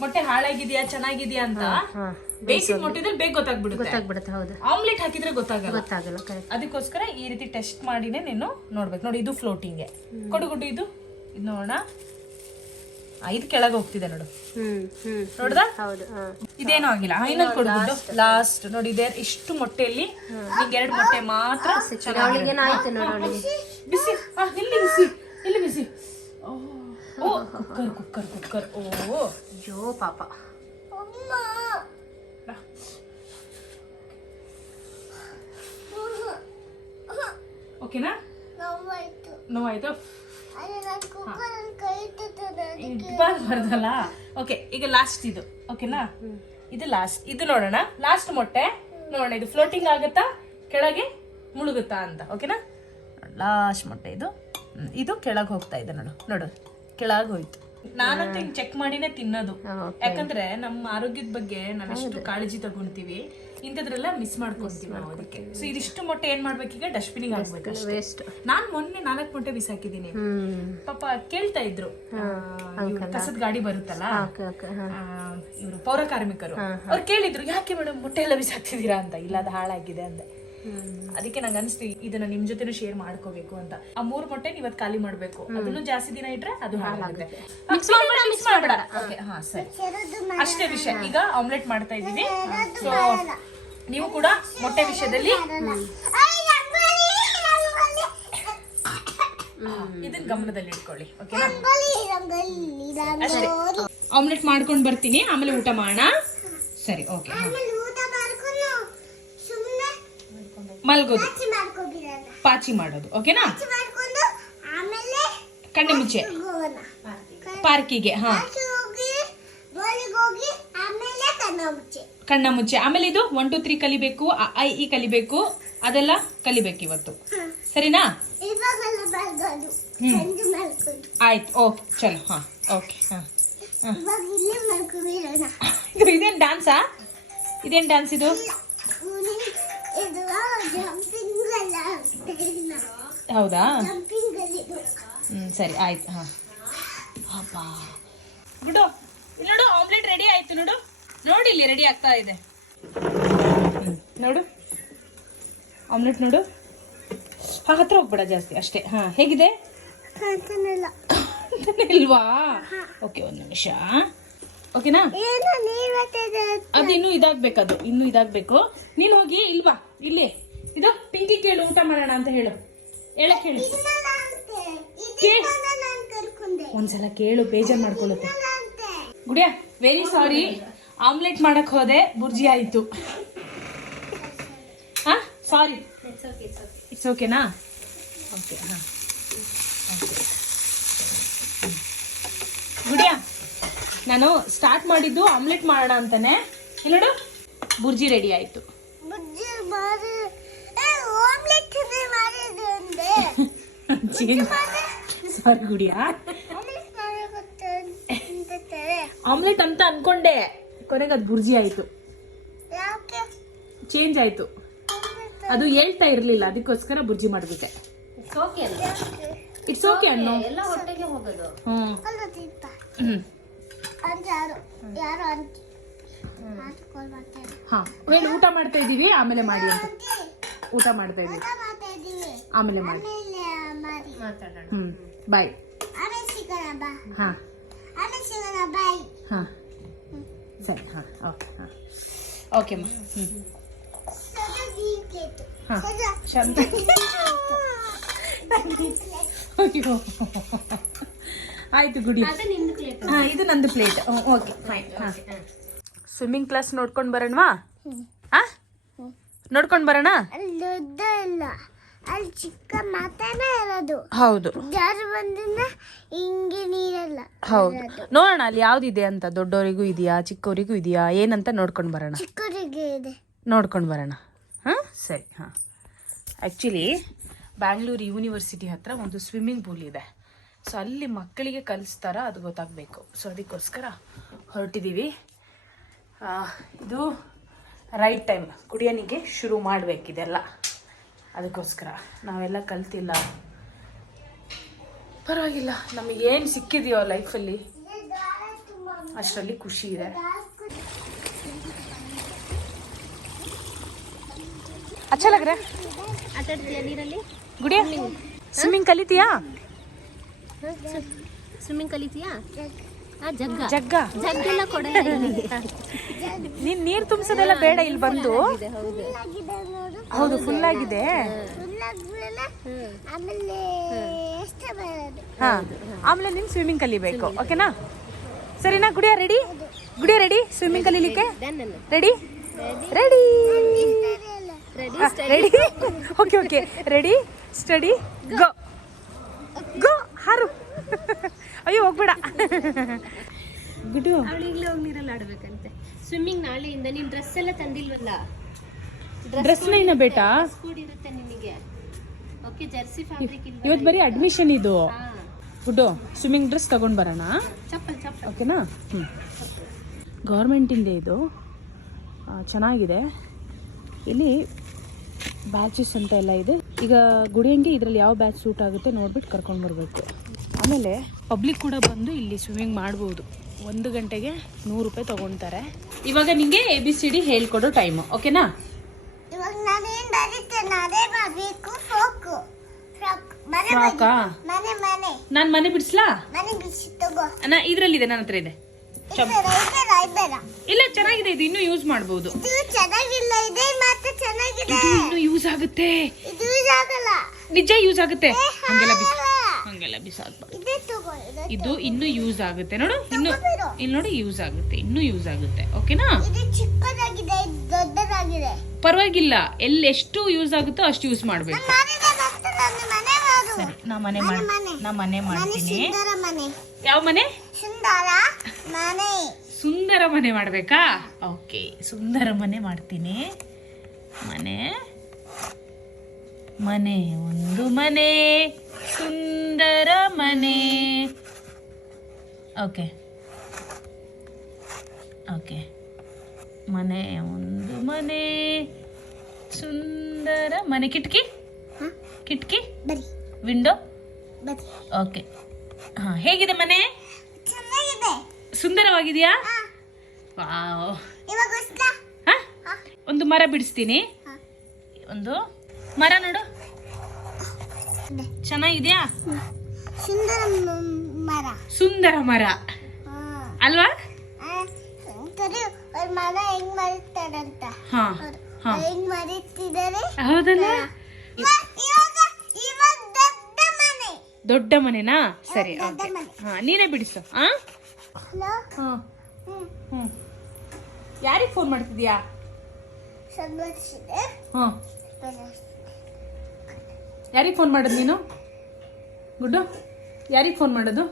ಮೊಟ್ಟೆ ಹಾಳಾಗಿದ್ಯಾ ಚೆನ್ನಾಗಿದ್ಯಾ ಅಂತ ಬೇಯಿಸಿದ ಮೊಟ್ಟೆದಲ್ಲಿ ಬೇಗ ಗೊತ್ತಾಗ್ಬಿಡುತ್ತೆ. ಆಮ್ಲೆಟ್ ಹಾಕಿದ್ರೆ ಗೊತ್ತಾಗಲ್ಲ. ಅದಕ್ಕೋಸ್ಕರ ಈ ರೀತಿ ಟೆಸ್ಟ್ ಮಾಡಿನೇ ನೀನು ನೋಡ್ಬೇಕು. ನೋಡಿ ಇದು ಫ್ಲೋಟಿಂಗ್. ಕೊಡುಗುಡ್ಡು ಇದು ನೋಡೋಣ. ಇದು ಕೆಳಗೆ ಹೋಗ್ತಿದೆ ನೋಡು. ನೋಡ್ದ? ಇದೇನೂ ಆಗಿಲ್ಲ. ಇನ್ನೊಂದು ಕೊಡುಗುಡ್ಡು ಲಾಸ್ಟ್ ನೋಡಿ. ಇದೆ ಇಷ್ಟು ಮೊಟ್ಟೆಯಲ್ಲಿ ನಿಂಗೆ 2 ಮೊಟ್ಟೆ ಮಾತ್ರ ಬಿಸಿ. ಇಲ್ಲಿ ಬಿಸಿ, ಇಲ್ಲಿ ಬಿಸಿ. ಓ ಕುಕ್ಕರ್ ಕುಕ್ಕರ್ ಕುಕ್ಕರ್. ಓ ಅಯ್ಯೋ ಪಾಪ. ಓಕೆನಾ? ನೋವಾಯ್ತು. ಬರ್ದಲ್ಲ. ಓಕೆ, ಈಗ ಲಾಸ್ಟ್ ಇದು. ಓಕೆನಾ? ಇದು ಲಾಸ್ಟ್. ಇದು ನೋಡೋಣ. ಲಾಸ್ಟ್ ಮೊಟ್ಟೆ ನೋಡೋಣ. ಇದು ಫ್ಲೋಟಿಂಗ್ ಆಗುತ್ತಾ ಕೆಳಗೆ ಮುಳುಗುತ್ತಾ ಅಂತ. ಓಕೆನಾ? ಲಾಸ್ಟ್ ಮೊಟ್ಟೆ ಇದು. ಇದು ಕೆಳಗೆ ಹೋಗ್ತಾ ಇದೆ ನೋಡು. ನೋಡು ಕೆಳಗೆ ಹೋಯ್ತು. ನಾನಂತೂ ಹಿಂಗ್ ಚೆಕ್ ಮಾಡಿನೇ ತಿನ್ನೋದು. ಯಾಕಂದ್ರೆ ನಮ್ಮ ಆರೋಗ್ಯದ ಬಗ್ಗೆ ನಾವೆಷ್ಟು ಕಾಳಜಿ ತಗೊಂತೀವಿ, ಇಂಥದ್ರೆಲ್ಲ ಮಿಸ್ ಮಾಡ್ಕೊಂತೀವಿ ನಾವು. ಅದಕ್ಕೆ ಸೊ ಇದಿಷ್ಟು ಮೊಟ್ಟೆ ಏನ್ ಮಾಡ್ಬೇಕೀಗ, ಡಸ್ಟ್ಬಿನಿಗೆ ಹಾಕ್ಬೇಕು. ನಾನ್ ಮೊನ್ನೆ 4 ಮೊಟ್ಟೆ ಬಿಸಾಕಿದೀನಿ. ಪಾಪ ಕೇಳ್ತಾ ಇದ್ರು, ಕಸದ ಗಾಡಿ ಬರುತ್ತಲ್ಲ ಇವರು ಪೌರ ಕಾರ್ಮಿಕರು, ಅವ್ರು ಕೇಳಿದ್ರು ಯಾಕೆ ಮೇಡಮ್ ಮೊಟ್ಟೆ ಎಲ್ಲ ಬಿಸಾಕ್ತಿದೀರಾ ಅಂತ. ಇಲ್ಲ ಅದು ಹಾಳಾಗಿದೆ ಅಂದೆ. ಅದಕ್ಕೆ ನಂಗೆ ಅನಿಸ್ತು ಇದನ್ನ ನಿಮ್ ಜೊತೆನೂ ಶೇರ್ ಮಾಡ್ಕೋಬೇಕು ಅಂತ. ಆ 3 ಮೊಟ್ಟೆ ಇವತ್ತು ಖಾಲಿ ಮಾಡ್ಬೇಕು, ಅದನ್ನು ಜಾಸ್ತಿ ದಿನ ಇಟ್ರೆ ಅದು ಹಾಳಾಗುತ್ತೆ. ಮಿಕ್ಸ್ ಮಾಡ್ಬೇಡ. ಓಕೆ, ಹಾ ಸರಿ, ಅಷ್ಟೇ ವಿಷಯ. ಈಗ ಆಮ್ಲೆಟ್ ಮಾಡ್ತಾ ಇದೀವಿ. ಸೊ ನೀವು ಕೂಡ ಮೊಟ್ಟೆ ವಿಷಯದಲ್ಲಿ ಇದನ್ನ ಗಮನದಲ್ಲಿ ಇಟ್ಕೊಳ್ಳಿ, ಓಕೆನಾ? ಅಷ್ಟೇ. ಆಮ್ಲೆಟ್ ಮಾಡ್ಕೊಂಡು ಬರ್ತೀನಿ, ಆಮೇಲೆ ಊಟ ಮಾಡೋಣ. ಸರಿ, ಓಕೆ. ಮಲ್ಗೋದು, ಪಾಚಿ ಮಾಡೋದು, ಓಕೆನಾ? ಕಣ್ಣು ಮುಚ್ಚೆ ಪಾರ್ಕಿಗೆ. ಹಾ, ಕಣ್ಣ ಮುಚ್ಚೆ. ಆಮೇಲೆ ಇದು 1 2 3 ಕಲಿಬೇಕು, ಐ ಈ ಕಲಿಬೇಕು, ಅದೆಲ್ಲ ಕಲಿಬೇಕು ಇವತ್ತು, ಸರಿನಾ? ಆಯ್ತು, ಓಕೆ, ಚಲೋ. ಹಾ, ಓಕೆ. ಹಾ, ಇದೇನ್ ಡ್ಯಾನ್ಸಾ? ಇದೇನ್ ಡ್ಯಾನ್ಸ್ ಇದು? ಹೌದಾ? ಸರಿ, ಆಯ್ತು. ಹಾ, ಅಪ್ಪ ಬಿಡು. ಇಲ್ಲಿ ನೋಡು, ಆಮ್ಲೆಟ್ ರೆಡಿ ಆಯ್ತು ನೋಡು. ನೋಡಿ, ಇಲ್ಲಿ ರೆಡಿ ಆಗ್ತಾ ಇದೆ ನೋಡು. ಆಮ್ಲೆಟ್ ನೋಡು. ಹತ್ರ ಹೋಗ್ಬೇಡ ಜಾಸ್ತಿ, ಅಷ್ಟೇ. ಹಾ, ಹೇಗಿದೆ? ಇಲ್ವಾ? ಓಕೆ, 1 ನಿಮಿಷ, ಓಕೆನಾ? ಅದು ಇನ್ನೂ ಇದಾಗ್ಬೇಕು, ಅದು ಇನ್ನೂ ಇದಾಗ್ಬೇಕು. ನೀನ್ ಹೋಗಿ ಇಲ್ವಾ, ಇಲ್ಲಿ ಇದು ಪಿಂಕಿ ಕೇಳು, ಊಟ ಮಾಡೋಣ ಅಂತ ಹೇಳು. ಹೇಳಕ್ ಹೇಳು, ಒಂದ್ಸಲ ಕೇಳು, ಬೇಜಾರ್ ಮಾಡ್ಕೊಳ್ಳುತ್ತೆ. ಗುಡಿಯಾ, ವೆರಿ ಸಾರಿ, ಆಮ್ಲೆಟ್ ಮಾಡಕ್ ಹೋದೆ, ಬುರ್ಜಿ ಆಯ್ತು. ಹಾ, ಸಾರಿ. ಇಟ್ಸ್ ಓಕೆನಾ? ಓಕೆ. ಹಾ, ಗುಡಿಯಾ, ನಾನು ಸ್ಟಾರ್ಟ್ ಮಾಡಿದ್ದು ಆಮ್ಲೆಟ್ ಮಾಡೋಣ ಅಂತಾನೆ. ಇಲ್ಲಿ ನೋಡು, ಬುರ್ಜಿ ರೆಡಿ ಆಯ್ತು. ಸಾರಿ ಗುಡಿಯಾ, ಆಮ್ಲೆಟ್ ಅಂತ ಅನ್ಕೊಂಡೆ, ಕೊನೆಗೆ ಅದು ಬುರ್ಜಿ ಆಯ್ತು. ಚೇಂಜ್ ಆಯ್ತು, ಅದು ಹೇಳ್ತಾ ಇರ್ಲಿಲ್ಲ, ಅದಕ್ಕೋಸ್ಕರ ಬುರ್ಜಿ ಮಾಡ್ಬಿಟ್ಟೆ. ಇಟ್ಸ್ ಓಕೆ ಅನ್ನೋ. ಹಾ, ಹೇಳಿ, ಊಟ ಮಾಡ್ತಾ ಇದೀವಿ, ಆಮೇಲೆ ಮಾಡಿ ಅಂತ. ಊಟ ಮಾಡ್ತಾ ಇದೀವಿ, ಆಮೇಲೆ ಮಾಡಿ. ಬಾಯ್. ಹಾ, ಹಾ, ಸರಿ. ಹಾ, ಓಕೆ. ಹಾ, ಓಕೆ ಮಾ. ಹಾ, ಶಾಂತ. ಆಯ್ತು ಗುಡಿ. ಹಾ, ಇದು ನಂದು plate. Okay, fine. Swimming class ನೋಡ್ಕೊಂಡು ಬರೋಣವಾ? ಹಾ, ನೋಡ್ಕೊಂಡು ಬರೋಣ. ಅಲ್ಲಿ ಚಿಕ್ಕ ಮಾತಾನೇ ಇರೋದು. ಹೌದು, ಜಾರು ಬಂದಿನ ಹಿಂಗೆ ನೀರಲ್ಲ. ಹೌದು, ನೋಡೋಣ ಅಲ್ಲಿ ಯಾವ್ದಿದೆ ಅಂತ. ದೊಡ್ಡವರಿಗೂ ಇದೆಯಾ, ಚಿಕ್ಕವರಿಗೂ ಇದೆಯಾ, ಏನಂತ ನೋಡ್ಕೊಂಡು ಬರೋಣ. ಚಿಕ್ಕವರಿಗೆ ಇದೆ, ನೋಡ್ಕೊಂಡು ಬರೋಣ. ಹಾ, ಸರಿ. ಹಾ, ಆ್ಯಕ್ಚುಲಿ ಬ್ಯಾಂಗ್ಳೂರು ಯೂನಿವರ್ಸಿಟಿ ಹತ್ರ ಒಂದು ಸ್ವಿಮ್ಮಿಂಗ್ ಪೂಲ್ ಇದೆ. ಸೊ ಅಲ್ಲಿ ಮಕ್ಕಳಿಗೆ ಕಲಿಸ್ತಾರ, ಅದು ಗೊತ್ತಾಗಬೇಕು. ಸೊ ಅದಕ್ಕೋಸ್ಕರ ಹೊರಟಿದ್ದೀವಿ. ಇದು ರೈಟ್ ಟೈಮ್, ಕುಡಿಯೋನಿಗೆ ಶುರು ಮಾಡಬೇಕಿದೆಲ್ಲ. ಅದಕ್ಕೋಸ್ಕರ ನಾವೆಲ್ಲ ಕಲ್ತಿಲ್ಲ, ಪರವಾಗಿಲ್ಲ. ನಮಗೇನು ಸಿಕ್ಕಿದೆಯೋ ಲೈಫಲ್ಲಿ ಅಷ್ಟರಲ್ಲಿ ಖುಷಿ ಇದೆ. ಅಚ್ಚ ಲಗ್ ರहा ಆಟಾಡ್ತೀಯಾ ನೀರಲ್ಲಿ? ಗುಡಿಯಾ, ಸ್ವಿಮ್ಮಿಂಗ್ ಕಲಿತೀಯಾ? ಸ್ವಿಮ್ಮಿಂಗ್ ಕಲಿತೀಯಾ? ಜಗ್ಗ ಜಗ್ಗ ಜಗ್ಗೆಲ್ಲ ಕೊಡ. ನೀನ್ ನೀರ್ ತುಂಬಿಸೋದೆಲ್ಲ ಬೇಡ, ಇಲ್ಲಿ ಬಂದು. ಹೌದು, ಫುಲ್ ಆಗಿದೆ. ಹಾ, ಆಮೇಲೆ ನೀನ್ ಸ್ವಿಮ್ಮಿಂಗ್ ಕಲಿಬೇಕು, ಓಕೆನಾ? ಸರಿನಾ Gudiya? Ready? Gudiya ready swimming ಕಲೀಲಿಕ್ಕೆ? Ready? Ready ready? Okay okay, ready, study, go. Go, ಹಾರು. ಅಯ್ಯೋ, ಹೋಗ್ಬೇಡ. ಗುಡು, ಅವಳು ಈಗಲೇ ಹೋಗಿ ನೀರಲ್ಲಿ ಆಡ್ಬೇಕಂತೆ. ಸ್ವಿಮ್ಮಿಂಗ್ ನಾಳೆಯಿಂದ. ನೀನ್ ಡ್ರೆಸ್ ಎಲ್ಲ ತಂದಿಲ್ವಲ್ಲ? ಡ್ರೆಸ್ ನೈನ ಬೇಟಾ? ಸ್ಕೂಲ್ ಇರುತ್ತೆ ನಿಮಗೆ. ಓಕೆ, ಜರ್ಸಿ ಫ್ಯಾಬ್ರಿಕ್ ಇಲ್ಲ. ಇವತ್ತು ಬರೀ ಅಡ್ಮಿಷನ್ ಇದು. ಗುಡ್ಡು, ಸ್ವಿಮ್ಮಿಂಗ್ ಡ್ರೆಸ್ ತಗೊಂಡ್ ಬರೋಣ. ಚಪ್ಪಲ್ ಚಪ್ಪಲ್, ಓಕೆನಾ? ಗೌರ್ಮೆಂಟಿಂದ ಇದು, ಚೆನ್ನಾಗಿದೆ. ಇಲ್ಲಿ ಬ್ಯಾಚಸ್ ಅಂತ ಎಲ್ಲ ಇದೆ. ಈಗ ಗುಡಿಯಂಗೆ ಇದರಲ್ಲಿ ಯಾವ ಬ್ಯಾಚ್ ಸೂಟ್ ಆಗುತ್ತೆ ನೋಡ್ಬಿಟ್ಟು ಕರ್ಕೊಂಡು ಬರಬೇಕು. ಆಮೇಲೆ ಪಬ್ಲಿಕ್ ಕೂಡ ಬಂದು ಇಲ್ಲಿ ಸ್ವಿಮ್ಮಿಂಗ್ ಮಾಡ್ಬೋದು. 1 ಗಂಟೆಗೆ 100 ರೂಪಾಯಿ ತೊಗೊಳ್ತಾರೆ. ಇವಾಗ ನಿಮಗೆ ABCD ಹೇಳ್ಕೊಡೋ ಟೈಮು, ಓಕೆನಾ? ಇವಾಗ ನಾನೇನು ಬರೀತಾನೆ ಅದೇ ಮಾಡಬೇಕು ಫ್ರಾಕು ಮನೆ ಫ್ರಾಕಾ ಮನೆ ಮನೆ ನಾನು ಮನೆ ಬಿಡಿಸ್ಲಾ ಮನೆ ಬಿಸಿ ತಗೋ ಇದ್ರಲ್ಲಿದೆ ನನ್ನ ಹತ್ರ ಇದೆ ಇಲ್ಲ ಚೆನ್ನಾಗಿದೆ ಇದು ಇನ್ನೂ ಯೂಸ್ ಮಾಡಬಹುದು ಇದು ಚೆನ್ನಾಗಿಲ್ಲ ಇದೆ ಮತ್ತೆ ಚೆನ್ನಾಗಿದೆ ಇದು ಇನ್ನೂ ಯೂಸ್ ಆಗುತ್ತೆ ಇದು ಆಗಲ್ಲ ನಿಜ ಯೂಸ್ ಆಗುತ್ತೆ ಹಂಗೆಲ್ಲ ಬಿಸಾಕ್ಬಾರ್ದು ಇದೆ ತಗೋ ಇದು ಇನ್ನೂ ಯೂಸ್ ಆಗುತ್ತೆ ನೋಡು ಇನ್ನು ಇಲ್ಲಿ ನೋಡಿ ಯೂಸ್ ಆಗುತ್ತೆ ಇನ್ನೂ ಯೂಸ್ ಆಗುತ್ತೆ ಓಕೆನಾ ಇದು ಚಿಕ್ಕದಾಗಿದೆ ಇದು ದೊಡ್ಡದಾಗಿದೆ ಪರವಾಗಿಲ್ಲ ಎಲ್ಲಿ ಎಷ್ಟು ಯೂಸ್ ಆಗುತ್ತೋ ಅಷ್ಟು ಯೂಸ್ ಮಾಡಬೇಕು ಸರಿ ನಾ ಮನೆ ಮಾಡ್ತೀನಿ ಸುಂದರ ಮನೆ ಯಾವ ಮನೆ ಸುಂದರ ಮನೆ ಸುಂದರ ಮನೆ ಮಾಡ್ಬೇಕಾ ಓಕೆ ಸುಂದರ ಮನೆ ಮಾಡ್ತೀನಿ ಮನೆ ಮನೆ ಒಂದು ಮನೆ ಸುಂದರ ಮನೆ ಓಕೆ ಓಕೆ ಮನೆ ಒಂದು ಮನೆ ಸುಂದರ ಮನೆ ಕಿಟಕಿ ಕಿಟಕಿ ಬರಿ ವಿಂಡೋ ಬರಿ ಓಕೆ ಹಾಂ ಹೇಗಿದೆ ಮನೆ ಚೆನ್ನಾಗಿದೆ ಸುಂದರವಾಗಿದೆಯಾ ವಾವ್ ಇವಾಗ ಉಸ್ಲಾ ಹಾ ಒಂದು ಮರ ಬಿಡಿಸ್ತೀನಿ ಒಂದು ಮರ ನೋಡು ಚೆನ್ನಾಗಿದ್ಯಾ ಸುಂದರ ಮರ ಸುಂದರ ಮರ ಅಲ್ವಾ ಸರಿ ಅವ್ರ ಮರ ಹೆಂಗ್ ಮಾಡಿರ್ತಾರಂತ ಹಾ ಹಾ ಹೆಂಗ್ ಮಾಡಿರ್ತಿದ್ದಾರೆ ಹೌದಲ್ಲ ಇವಾಗ ಇವಾಗ ದೊಡ್ಡ ಮನೆ ದೊಡ್ಡ ಮನೆನಾ ಸರಿ ದೊಡ್ಡ ಓಕೆ ಮನೆ. ಹಾ ನೀನೇ ಬಿಡಿಸು ಹಾ ಹಲೋ ಹಾ ಹ್ಮ್ ಹ್ಮ್ ಯಾರಿಗೆ ಫೋನ್ ಮಾಡ್ತಿದ್ಯಾ ಸಂಭರಿಸಿದೆ ಹಾ ಯಾರಿಗೆ ಫೋನ್ ಮಾಡೋದು ನೀನು ಗುಡ್ಡು ಯಾರಿಗೆ ಫೋನ್ ಮಾಡೋದು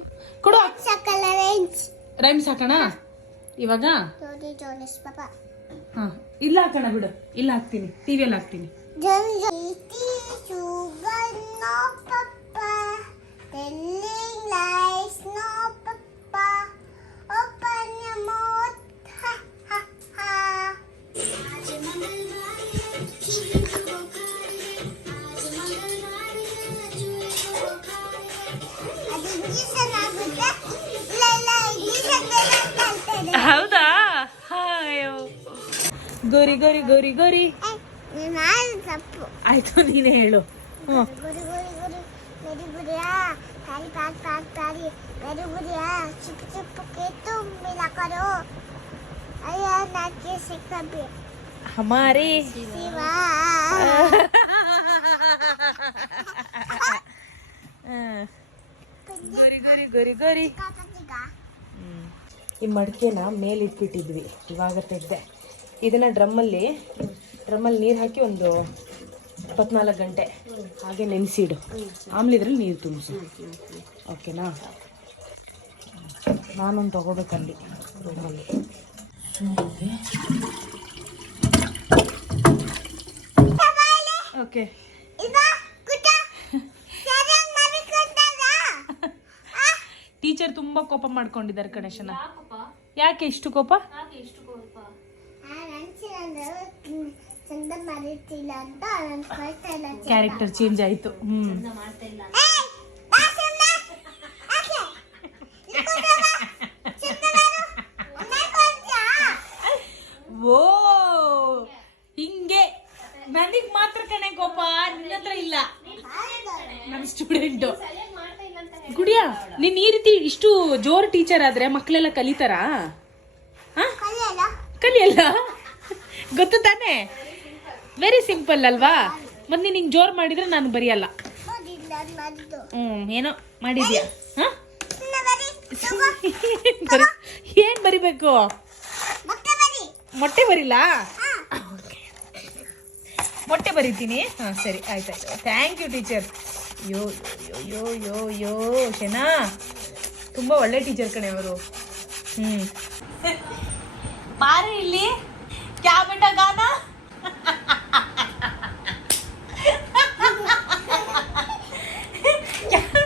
ಕೊಡು ಸಕಲ ರೇಂಜ್ ರೈಮ್ಸ್ ಹಾಕೋಣ ಇವಾಗ ಜೋಡಿ ಜೋಡಿಸ್ ಪಾಪ ಹಾ ಇಲ್ಲ ಹಾಕೋಣ ಬಿಡು ಇಲ್ಲ ಹಾಕ್ತೀನಿ ಟಿವಿಯಲ್ಲಿ ಹಾಕ್ತೀನಿ Johnny sugar no papa, telling lies no papa. Open your mouth, ha ha ha. ಅದು ಇಂಗ್ಲಿಷ್ ಆಗುತ್ತೆ ಇಲ್ಲ ಇಲ್ಲ ಇಂಗ್ಲಿಷ್ ಅಂತ ಹೌದಾ ಅಯ್ಯೋ ಗೋರಿ ಗೋರಿ ಗೋರಿ ಗೋರಿ ನಾನು ತಪ್ಪು ಆಯ್ತು ನೀನೇ ಹೇಳು ಹ್ಞೂ ಗುರಿ ಗುರಿ ಗುರಿ ಮೆರಿ ಗುರಿಯಾ ತಾರಿ ತಾರಿ ತಾರಿ ತಾರಿ ಮೆರಿ ಗುರಿಯಾ ಚಿಕ್ಕ ಚಿಕ್ಕಕ್ಕೆ ತುಂಬಿಲ್ಲ ಕರೋ ಅಯ್ಯ ನಾಕೆ ಸಿಕ್ಕಬಿ ಹಮಾರಿ ಶಿವ ಗೋರಿ ಗೋರಿ ಗೋರಿ ಗೋರಿ ಈ ಮಡಿಕೆನ ಮೇಲಿಟ್ಬಿಟ್ಟಿದ್ವಿ ಇವಾಗ ತೆಗ್ದೆ ಇದನ್ನ ಡ್ರಮ್ಮಲ್ಲಿ ನೀರು ಹಾಕಿ ಒಂದು 24 ಗಂಟೆ ಹಾಗೆ ನೆನೆಸಿಡು ಆಮೇಲೆ ಇದ್ರಲ್ಲಿ ನೀರು ತುಂಬಿಸು ಓಕೆನಾ ನಾನೊಂದು ತಗೋಬೇಕಲ್ಲಿ ರೂಮಲ್ಲಿ ಓಕೆ ಟೀಚರ್ ತುಂಬಾ ಕೋಪ ಮಾಡ್ಕೊಂಡಿದ್ದಾರೆ ಗಣೇಶನ ಯಾಕೆ ಇಷ್ಟು ಕೋಪ ಚಂದ ಮರೀತಿಲ್ಲ ಅಂತ ನಾನು ಕಳ್ತಾ ಇಲ್ಲ ಕ್ಯಾರೆಕ್ಟರ್ ಚೇಂಜ್ ಆಯ್ತು ಓ ಹಿಂಗೆ ನನಗ್ ಮಾತ್ರ ಕಣೆ ಕೋಪ ನಿನ್ನ ಹತ್ರ ಇಲ್ಲ ನನ್ನ ಸ್ಟೂಡೆಂಟು ಗುಡಿಯಾ ನೀನ್ ಈ ರೀತಿ ಇಷ್ಟು ಜೋರ್ ಟೀಚರ್ ಆದ್ರೆ ಮಕ್ಕಳೆಲ್ಲ ಕಲಿತಾರಾ ಕಲಿಯಲ್ಲ ಗೊತ್ತು ತಾನೆ ವೆರಿ ಸಿಂಪಲ್ ಅಲ್ವಾ ಮತ್ತೆ ನೀನ್ ಹಿಂಗ್ ಜೋರ್ ಮಾಡಿದ್ರೆ ನಾನು ಬರೆಯಲ್ಲ ಏನೋ ಮಾಡಿದ್ಯಾ ಏನ್ ಬರಿಬೇಕು ಮೊಟ್ಟೆ ಬರಿಲ್ಲ ಮೊಟ್ಟೆ ಬರಿತೀನಿ ಹಾ ಸರಿ ಆಯ್ತಾಯ್ತು ಥ್ಯಾಂಕ್ ಯು ಟೀಚರ್ ಯೋ ಯೋ ಯೋ ಯೋ ಶನಾ ತುಂಬಾ ಒಳ್ಳೆ ಟೀಚರ್ ಕಣೆ ಅವರು ಮಾರಿ ಇಲ್ಲಿ ಕ್ಯಾ ಬೇಟಾ ಗಾನಾ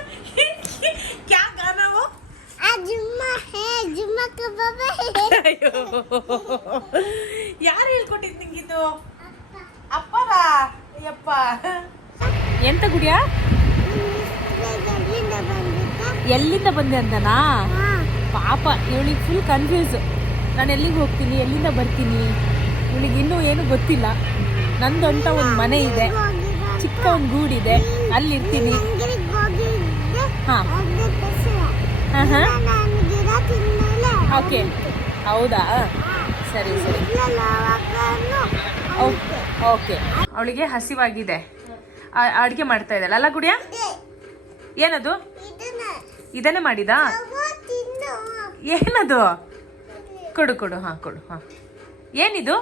क्या गाना वो जुम्मा है जुम्मा का बाबा है ಯಾರು ಹೇಳ್ಕೊಟ್ಟಿದ್ ನಿಂಗಿದು ಅಪ್ಪನಾ ಯಪ್ಪ ಎಂತ ಗುಡಿಯಾ ಎಲ್ಲಿಂದ ಬಂದೆ ಅಂತನಾ ಪಾಪ ಇವಳಿಗೆ ಫುಲ್ ಕನ್ಫ್ಯೂಸ್ ನಾನು ಎಲ್ಲಿಗೆ ಹೋಗ್ತೀನಿ ಎಲ್ಲಿಂದ ಬರ್ತೀನಿ ಇವಳಿಗೆ ಇನ್ನೂ ಏನು ಗೊತ್ತಿಲ್ಲ ನಂದಂತ ಒಂದು ಮನೆ ಇದೆ, ಚಿಕ್ಕ ಒಂದು ಗೂಡಿದೆ, ಅಲ್ಲಿರ್ತೀನಿ. ಹಾ ಹಾಂ ಹಾಂ ಓಕೆ, ಹೌದಾ, ಸರಿ ಸರಿ ಓಕೆ. ಅವಳಿಗೆ ಹಸಿವಾಗಿದೆ, ಅಡುಗೆ ಮಾಡ್ತಾ ಇದ್ದಲ್ಲ ಅಲ್ಲ ಗುಡಿಯ? ಏನದು? ಇದನ್ನೇ ಮಾಡಿದಾ? ಏನದು? ಕೊಡು ಕೊಡು, ಹಾಂ ಕೊಡು. ಹಾಂ ಏನಿದು?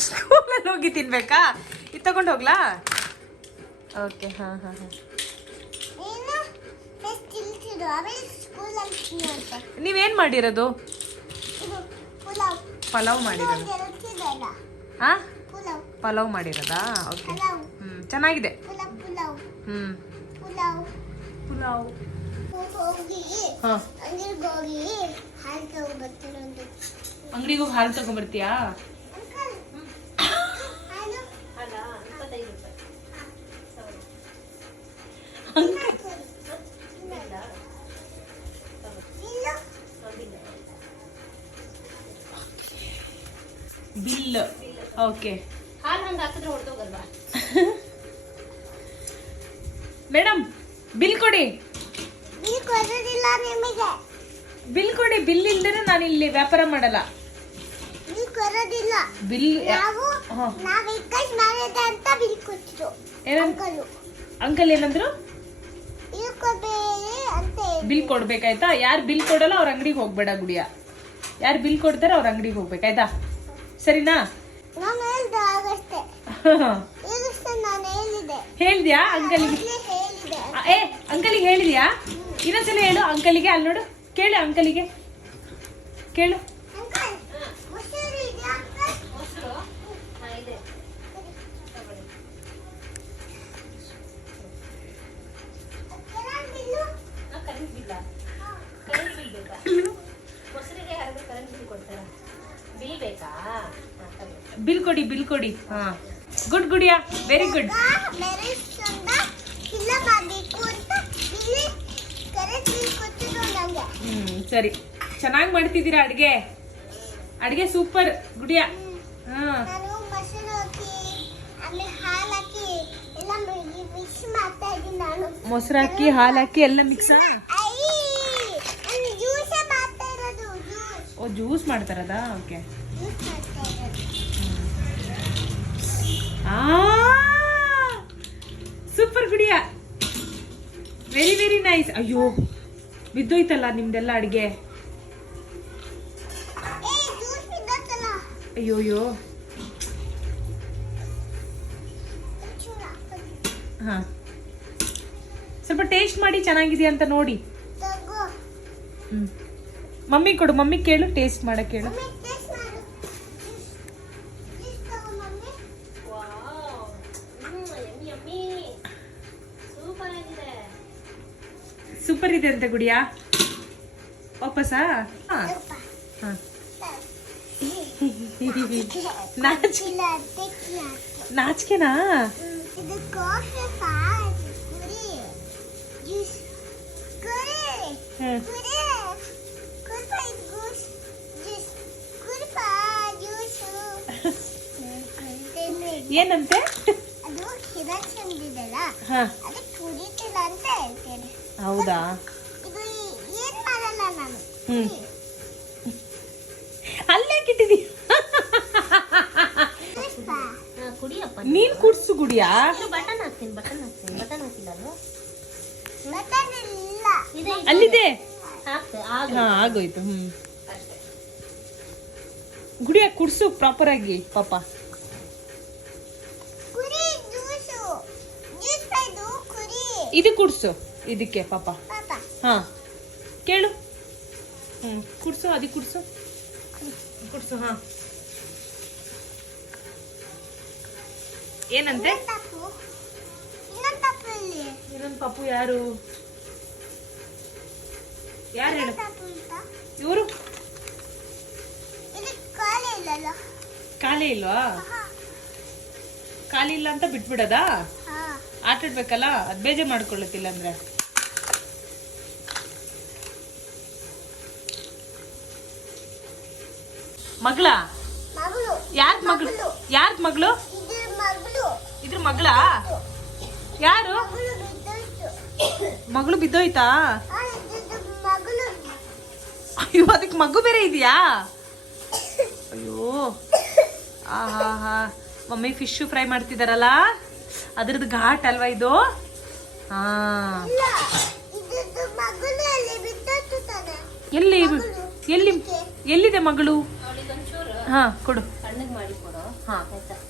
ಸ್ಕೂಲಲ್ಲಿ ಹೋಗಿ ತಿನ್ಬೇಕಾ? ಇದು ತಗೊಂಡು ಹೋಗ್ಲಾ? ಓಕೆ, ಹಾಂ ಹಾಂ ಹಾಂ. ನೀವೇನು ಮಾಡಿರೋದು? ಪಲಾವ್ ಮಾಡಿರೋದು. ಹಾಂ ಪಲಾವ್ ಮಾಡಿರೋದಾ? ಓಕೆ, ಚೆನ್ನಾಗಿದೆ. ಪುಲಾವ್. ಹಾಂ ಅಂಗಡಿಗೆ ಹೋಗಿ ಹಾಲು ತಗೊಂಡ್ಬರ್ತೀಯಾ? Bill okay. ಹಾಲು ಹಂಗೆ ಹಾಕಿದ್ರೆ ಹೊರಟೋಗಲ್ವಾ ಮೇಡಮ್? ಬಿಲ್ ಕೊಡಿ, ಬಿಲ್ ಕೊಡಿ. ಬಿಲ್ ಇಲ್ದೇನೆ ನಾನು ಇಲ್ಲಿ ವ್ಯಾಪಾರ ಮಾಡಲ್ಲ. ಬಿಲ್ ಅಂಕಲ್ ಏನಂದ್ರು? ಬಿಲ್ ಕೊಡ್ಬೇಕಾಯ್ತಾ? ಯಾರು ಬಿಲ್ ಕೊಡಲ್ಲ ಅವ್ರ ಅಂಗಡಿಗೆ ಹೋಗ್ಬೇಡ ಗುಡಿಯ. ಯಾರು ಬಿಲ್ ಕೊಡ್ತಾರೆ ಅವ್ರ ಅಂಗಡಿಗೆ ಹೋಗ್ಬೇಕಾಯ್ತಾ? ಸರಿನಾ? ಹೇಳ್ದ್ಯಾ ಅಂಕಲಿಗೆ? ಅಂಕಲಿಗೆ ಹೇಳಿದ್ಯಾ? ಇನ್ನೊಂದ್ಸಲ ಹೇಳು ಅಂಕಲಿಗೆ. ಅಲ್ಲಿ ನೋಡು, ಕೇಳು ಅಂಕಲಿಗೆ, ಕೇಳು. ಬಿಲ್ ಕೊಡಿ, ಬಿಲ್ ಕೊಡಿ. ಹಾ ಗುಡ್ ಗುಡಿಯಾ, ವೆರಿ ಗುಡ್. ಸರಿ, ಚೆನ್ನಾಗಿ ಮಾಡ್ತಿದ್ದೀರಾ ಅಡ್ಗೆ. ಅಡ್ಗೆ ಸೂಪರ್ ಗುಡಿಯಾ. ಹಾ ಮೊಸರು ಹಾಕಿ ಹಾಲು ಹಾಕಿ ಎಲ್ಲ ಮಿಕ್ಸ್. ಓ juice ಮಾಡ್ತಾರದಾ? Okay. Super Gudiya, very very nice. ಅಯ್ಯೋ ಬಿದ್ದೋಯ್ತಲ್ಲ ನಿಮ್ದೆಲ್ಲ ಅಡ್ಗೆ. ಅಯ್ಯೋಯ್ಯೋ. ಹಾ ಸ್ವಲ್ಪ ಟೇಸ್ಟ್ ಮಾಡಿ ಚೆನ್ನಾಗಿದೆಯಾ ಅಂತ ನೋಡಿ. ಮಮ್ಮಿ ಕೊಡು, ಮಮ್ಮಿ ಕೇಳು, ಟೇಸ್ಟ್ ಮಾಡಕ್ಕೆ ಹೇಳು. ಸೂಪರ್ ಇದೆ ಅಂತ ಗುಡಿಯಾ. ವಾಪಸ್ಸಾ? ನಾಚಿಕೆನಾ? ಏನಂತೆ? ಹೌದಾ? ಅಲ್ಲೇಕಿಟ್ಟಿದೀಯ? ನೀನ್ ಕುಡ್ಸು ಗುಡಿಯಾ. ಬಟನ್ ಹಾಕ್ತೀನಿ, ಬಟನ್ ಹಾಕ್ತೀನಿ. ಬಟನ್ ಹಾಕಿಲ್ಲ ಅಲ್ಲಿದೆ. ಹಾ ಆಗೋಯ್ತು. ಗುಡಿಯ ಕುಡ್ಸು ಪ್ರಾಪರ್ ಆಗಿ ಪಾಪ. ಇದು ಕುಡ್ಸು ಇದಕ್ಕೆ ಪಾಪ. ಹಾ ಕೇಳು. ಕುಡ್ಸು, ಅದಕ್ಕೆ ಕುಡ್ಸು, ಕುಡ್ಸು. ಹಾ ಏನಂತೆ? ಇನ್ನೊಂದು ಪಪ್ಪು ಯಾರು? ಯಾರು ಹೇಳು? ಇವರು ಕಾಲೇ ಇಲ್ವಾ? ಕಾಲಿಲ್ಲ ಅಂತ ಬಿಟ್ಬಿಡದಾ? ಆಟಾಡ್ಬೇಕಲ್ಲ, ಅದ್ ಬೇಜಾರ್ ಮಾಡ್ಕೊಳ್ಳುತ್ತಿಲ್ಲ ಅಂದ್ರೆ. ಮಗಳ? ಮಗಳು. ಯಾರ್ದ್ ಮಗಳು? ಯಾರ್ದ್ ಮಗಳು? ಇದು ಮಗಳು. ಇದ್ರ ಮಗಳ? ಯಾರು? ಮಗಳು ಬಿದ್ದೋಯ್ತು. ಮಗಳು ಬಿದ್ದೋಯ್ತಾ? ಇದು ಮಗಳು. ಅಯ್ಯೋ ಅದಕ್ಕೆ ಮಗು ಬೇರೆ ಇದೆಯಾ? ಅಯ್ಯೋ ಆಹಾ ಮಮ್ಮಿ ಫಿಶ್ ಫ್ರೈ ಮಾಡ್ತಿದಾರಲ್ಲ ಅದ್ರದ್ದು ಘಾಟ್ ಅಲ್ವಾ ಇದು? ಹಾ ಇಲ್ಲ, ಇದು ಮಗಳು ಅಲ್ಲಿ ಬಿದ್ದೋಯ್ತು ತಾನೆ. ಎಲ್ಲಿ ಎಲ್ಲಿ ಎಲ್ಲಿದೆ ಮಗಳು? ಅವಳಿಗೊಂಚೂರು ಹಾ ಕೊಡು. ತಣ್ಣಗೆ ಮಾಡಿ ಕೊಡು. ಹಾ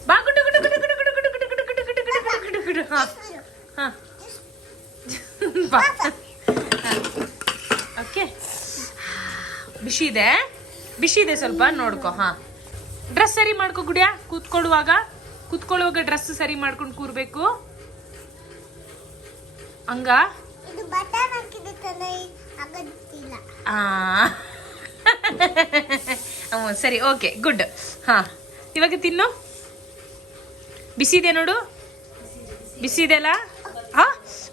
ಬಾ ಗುಡು ಗುಡು ಗುಡು ಗುಡು ಗುಡು ಗುಡು ಗುಡು ಗುಡು ಗುಡು ಗುಡು ಗುಡು ಗುಡು ಗುಡು. ಹಾ ಹಾ ಬಾ. ಓಕೆ ಬಿಸಿ ಇದೆ, ಬಿಸಿ ಇದೆ ಸ್ವಲ್ಪ ನೋಡ್ಕೊ. ಹಾ ಡ್ರೆಸ್ ಸರಿ ಮಾಡ್ಕೊ ಗುಡಿಯಾ. ಕೂತ್ಕೊಳ್ಳುವಾಗ ಡ್ರೆಸ್ ಸರಿ ಮಾಡ್ಕೊಂಡು ಕೂರ್ಬೇಕು ಹಂಗ. ಇದು ಬಟನ್ ಹಾಕಿದೆ ತಾನೆ, ಆಗತ್ತಿಲ್ಲ. ಸರಿ ಓಕೆ ಗುಡ್. ಹಾ ಇವಾಗ ತಿನ್ನು. ಬಿಸಿ ಇದೆ ನೋಡು, ಬಿಸಿ ಇದೆ ಅಲ್ಲ? ಹಾ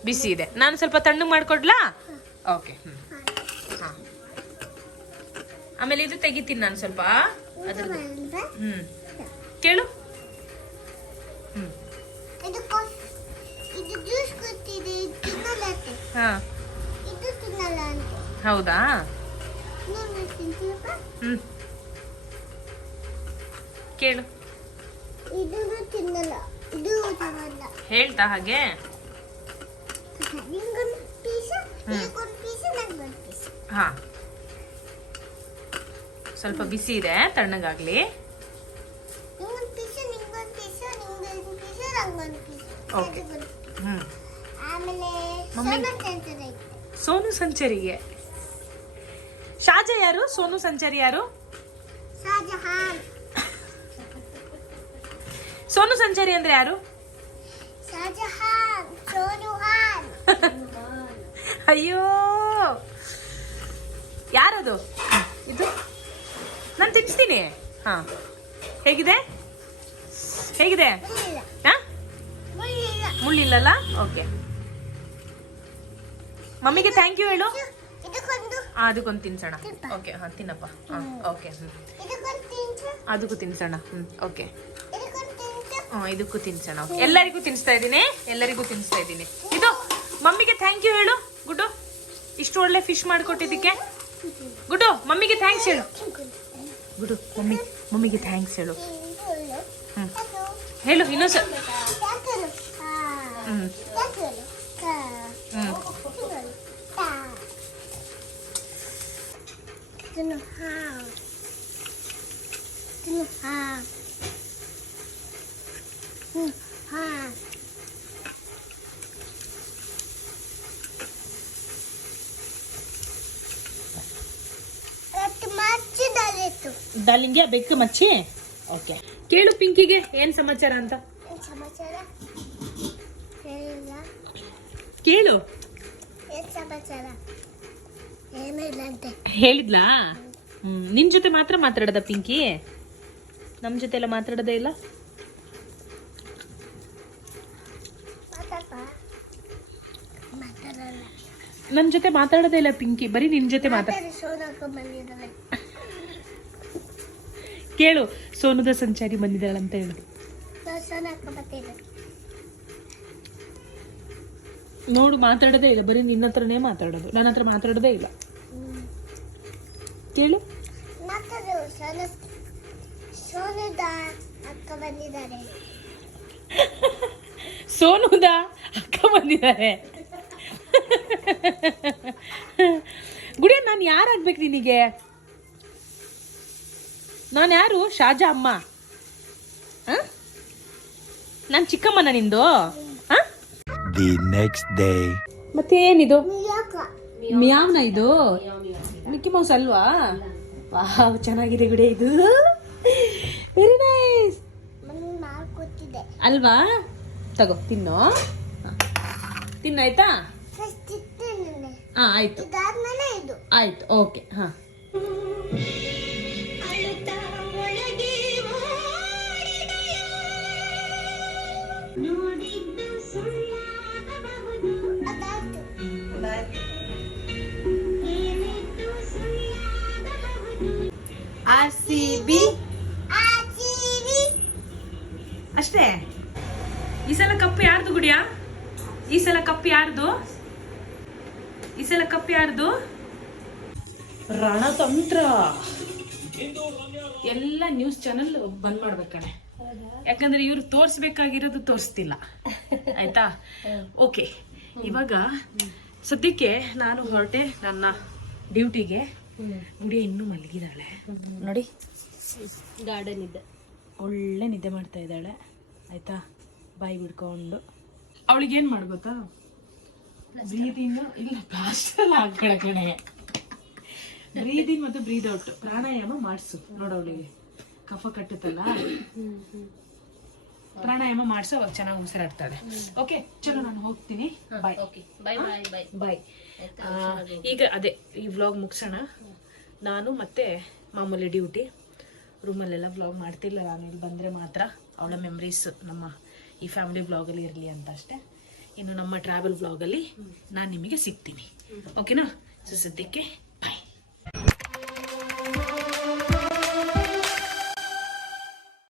ಬಿಸಿ ಇದೆ. ನಾನು ಸ್ವಲ್ಪ ತಣ್ಣಗೆ ಮಾಡ್ಕೊಡ್ಲಾ? ಓಕೆ ಹಾ ಆಮೇಲೆ ಇದು ತೆಗಿತೀನಿ ನಾನು ಸ್ವಲ್ಪ ಅದ್ರದ್ದು. ಕೇಳು. ಇದು ಜ್ಯೂಸ್ ಗೊತ್ತಿದೆ, ಇದು ತಿನ್ನಲತ್ತೆ. ಹಾ ಇದು ತಿನ್ನಲ್ಲ ಅಂತ. ಹೌದಾ? ನೀವು ತಿಂತೀರಪ್ಪ? ಕೇಳು. ಇದನ್ನು ತಿನ್ನಲ್ಲ, ಇದು ತಿನ್ನಲ್ಲ. ಹೇಳ್ತಾ ಹಾಗೆ? ನಿಂಗೊಂದು ಪೀಸ್, ನಿಂಗೊಂದು ಪೀಸ್, ನಂಗೊಂದು ಪೀಸ್. ಹಾ ಸ್ವಲ್ಪ ಬಿಸಿ ಇದೆ, ತಣ್ಣಗಾಗ್ಲಿ. ನಿಂಗೊಂದು ಪೀಸ್, ನಿಂಗೊಂದು ಪೀಸ್, ನಿಂಗೊಂದು ಪೀಸ್, ನಂಗೊಂದು ಪೀಸ್. ಓಕೆ. ಆಮೇಲೆ ಮಮ್ಮಿ. ಸೋನಾ ಸೆಂಚುರಿ ಐತೆ. ಸೋನು ಸಂಚರಿಗೆ. ಶಾಜಾ ಯಾರು? ಸೋನು ಸಂಚರಿ ಯಾರು? ಶಾಜಹಾನ್. ಸೋನು ಸಂಚರಿ ಅಂದ್ರೆ ಯಾರು? ಶಾಜಹಾನ್, ಸೋನು ಹಾನ್. ಅಯ್ಯೋ ಯಾರದು? ಇದು ನಾನು ತಿನ್ನಿಸ್ತೀನಿ. ಹಾ ಹೇಗಿದೆ? ಹೇಗಿದೆ? ಮುಳ್ಳಿಲ್ಲ, ಹಾ ಮುಳ್ಳಿಲ್ಲ. ಮುಳ್ಳಿಲ್ಲಲ್ಲ? ಓಕೆ. ಮಮ್ಮಿಗೆ ಥ್ಯಾಂಕ್ ಯು ಹೇಳು. ಇದಕ್ಕೊಂದು, ಅದಕ್ಕೊಂದು ತಿನ್ಸೋಣ. ಓಕೆ ಹಾ ತಿನ್ನಪ್ಪ. ಹಾ ಓಕೆ ಇದಕ್ಕೊಂದು ತಿನ್ಸು, ಅದಕ್ಕೂ ತಿನ್ಸೋಣ. ಓಕೆ ಇದಕ್ಕೊಂದು ತಿನ್ಸು. ಇದಕ್ಕೂ ತಿನ್ಸೋಣ. ಎಲ್ಲರಿಗೂ ತಿನ್ನಿಸ್ತಾ ಇದ್ದೀನಿ, ಎಲ್ಲರಿಗೂ ತಿನ್ನಿಸ್ತಾ ಇದ್ದೀನಿ. ಇದು ಮಮ್ಮಿಗೆ ಥ್ಯಾಂಕ್ ಯು ಹೇಳು ಗುಡ್ಡು, ಇಷ್ಟು ಒಳ್ಳೆ ಫಿಶ್ ಮಾಡಿಕೊಟ್ಟಿದ್ದಕ್ಕೆ. ಗುಡ್ಡು ಮಮ್ಮಿಗೆ ಥ್ಯಾಂಕ್ಸ್ ಹೇಳು. ಗುಡ್ಡು ಮಮ್ಮಿಗೆ ಥ್ಯಾಂಕ್ಸ್ ಹೇಳು. ಹ್ಮ್ ಹೇಳು ಇನ್ನೊಂದು ಹ್ಮ್ ದಾಲಿಂಗೆ ಬೆಕ್ಕು ಮಚ್ಚಿ. ಓಕೆ ಕೇಳು ಪಿಂಕಿಗೆ ಏನ್ ಸಮಾಚಾರ ಅಂತ ಸಮಾಚಾರ ಏನಿಲ್ಲ. ಕೇಳು. ಏನ್ ಸಮಾಚಾರ ಏನಿಲ್ಲ ಅಂತೆ ಹೇಳಿದ್ಲಾ? ನಿನ್ ಜೊತೆ ಮಾತ್ರ ಮಾತಾಡದ ಪಿಂಕಿ, ನಮ್ ಜೊತೆ ಎಲ್ಲ ಮಾತಾಡೋದೇ ಇಲ್ಲ. ಮಾತಾಡಲ್ಲ. ನನ್ ಜೊತೆ ಮಾತಾಡೋದೇ ಇಲ್ಲ ಪಿಂಕಿ, ಬರೀ ನಿನ್ ಜೊತೆ ಬಂದಿದ್ದಾಳೆ. ಕೇಳು ಸೋನುದ ಸಂಚಾರಿ ಬಂದಿದ್ದಾಳಂತ ಹೇಳು. ನೋಡು ಮಾತಾಡೋದೇ ಇಲ್ಲ, ಬರೀ ನಿನ್ನ ಹತ್ರನೇ ಮಾತಾಡೋದು, ನನ್ನ ಹತ್ರ ಮಾತಾಡೋದೇ ಇಲ್ಲ. ಕೇಳು. ಸೋನುದ ಅಕ್ಕ ಬಂದಿದ್ದಾರೆ. ಸೋನುದ ಅಕ್ಕ ಬಂದಿದ್ದಾರೆ. ಗುಡಿಯ ನಾನು ಯಾರಾಗ್ಬೇಕು ನಿನಗೆ? ನಾನು ಯಾರು? ಶಾಜಾ ಅಮ್ಮ? ನಾನು ಚಿಕ್ಕಮ್ಮನ ನಿಂದು? The next day. ಮತ್ತೆ ಏನಿದು? ಮಿಯಾವ್ನ ಇದು? ಮಿಕ್ಕಿ ಮೌಸ್ ಅಲ್ವಾ? ವಾವ್ ಚೆನ್ನಾಗಿದೆ ಗುಡಿ ಇದು, ವೆರಿ ನೈಸ್ ಅಲ್ವಾ? ತಗೋ ತಿನ್ನು, ತಿನ್ನಾಯ್ತಾ? ಹಾ ಆಯ್ತು ಆಯ್ತು ಓಕೆ. ಹಾ RCB. ಅಷ್ಟೇ. ಈ ಸಲ ಕಪ್ಪು ಯಾರ್ದು ಗುಡಿಯಾ? ಈ ಸಲ ಕಪ್ಪು ಯಾರ್ದು? ರಣತಂತ್ರ. ಎಲ್ಲ ನ್ಯೂಸ್ ಚಾನೆಲ್ ಬಂದ್ ಮಾಡ್ಬೇಕಣೆ, ಯಾಕಂದ್ರೆ ಇವ್ರು ತೋರ್ಸ್ಬೇಕಾಗಿರೋದು ತೋರಿಸ್ತಿಲ್ಲ. ಆಯ್ತಾ? ಓಕೆ, ಇವಾಗ ಸದ್ಯಕ್ಕೆ ನಾನು ಹೊರಟೆ ನನ್ನ ಡ್ಯೂಟಿಗೆ. ಗುಡಿಯ ಇನ್ನೂ ಮಲಗಿದಾಳೆ ನೋಡಿ, ಗಾರ್ಡನ್ ಇದೆ, ಒಳ್ಳೆ ನಿದ್ದೆ ಮಾಡ್ತಾ ಇದ್ದಾಳೆ. ಆಯ್ತಾ? ಬಾಯಿ ಬಿಡ್ಕೊಂಡು ಅವಳಿಗೆ ಏನು ಮಾಡ್ಬೋತಾ, ಬ್ರೀದಿಂಗ್ ಇಲ್ಲ ಪ್ಲಾಸ್ಟರ್ ಹಾಕಳ ಕಣೆ, ಬ್ರೀದಿಂಗ್ ಮತ್ತು ಬ್ರೀದ್ ಔಟ್ ಪ್ರಾಣಾಯಾಮ ಮಾಡಿಸು ನೋಡವಳಿಗೆ. ಕಫ ಕಟ್ಟುತ್ತಲ್ಲ, ಪ್ರಾಣಾಯಾಮ ಮಾಡಿಸು, ಅವಾಗ ಚೆನ್ನಾಗಿ ಉಸಿರಾಡ್ತಾಳೆ. ಓಕೆ ಚಲೋ, ನಾನು ಹೋಗ್ತೀನಿ. ಬಾಯ್ ಬಾಯ್. ಈಗ ಅದೇ ಈ ವ್ಲಾಗ್ ಮುಗಿಸೋಣ. ನಾನು ಮತ್ತೆ ಮಾಮೂಲಿ ಡ್ಯೂಟಿ ರೂಮಲ್ಲೆಲ್ಲ ವ್ಲಾಗ್ ಮಾಡ್ತಿಲ್ಲ, ನಾನು ಇಲ್ಲಿ ಬಂದರೆ ಮಾತ್ರ ಅವಳ ಮೆಮ್ರೀಸ್ ನಮ್ಮ ಈ ಫ್ಯಾಮಿಲಿ ವ್ಲಾಗಲ್ಲಿ ಇರಲಿ ಅಂತ ಅಷ್ಟೇ. ಇನ್ನು ನಮ್ಮ ಟ್ರಾವೆಲ್ ವ್ಲಾಗಲ್ಲಿ ನಾನು ನಿಮಗೆ ಸಿಗ್ತೀನಿ. ಓಕೆನಾ? ಸೊ ಸದ್ಯಕ್ಕೆ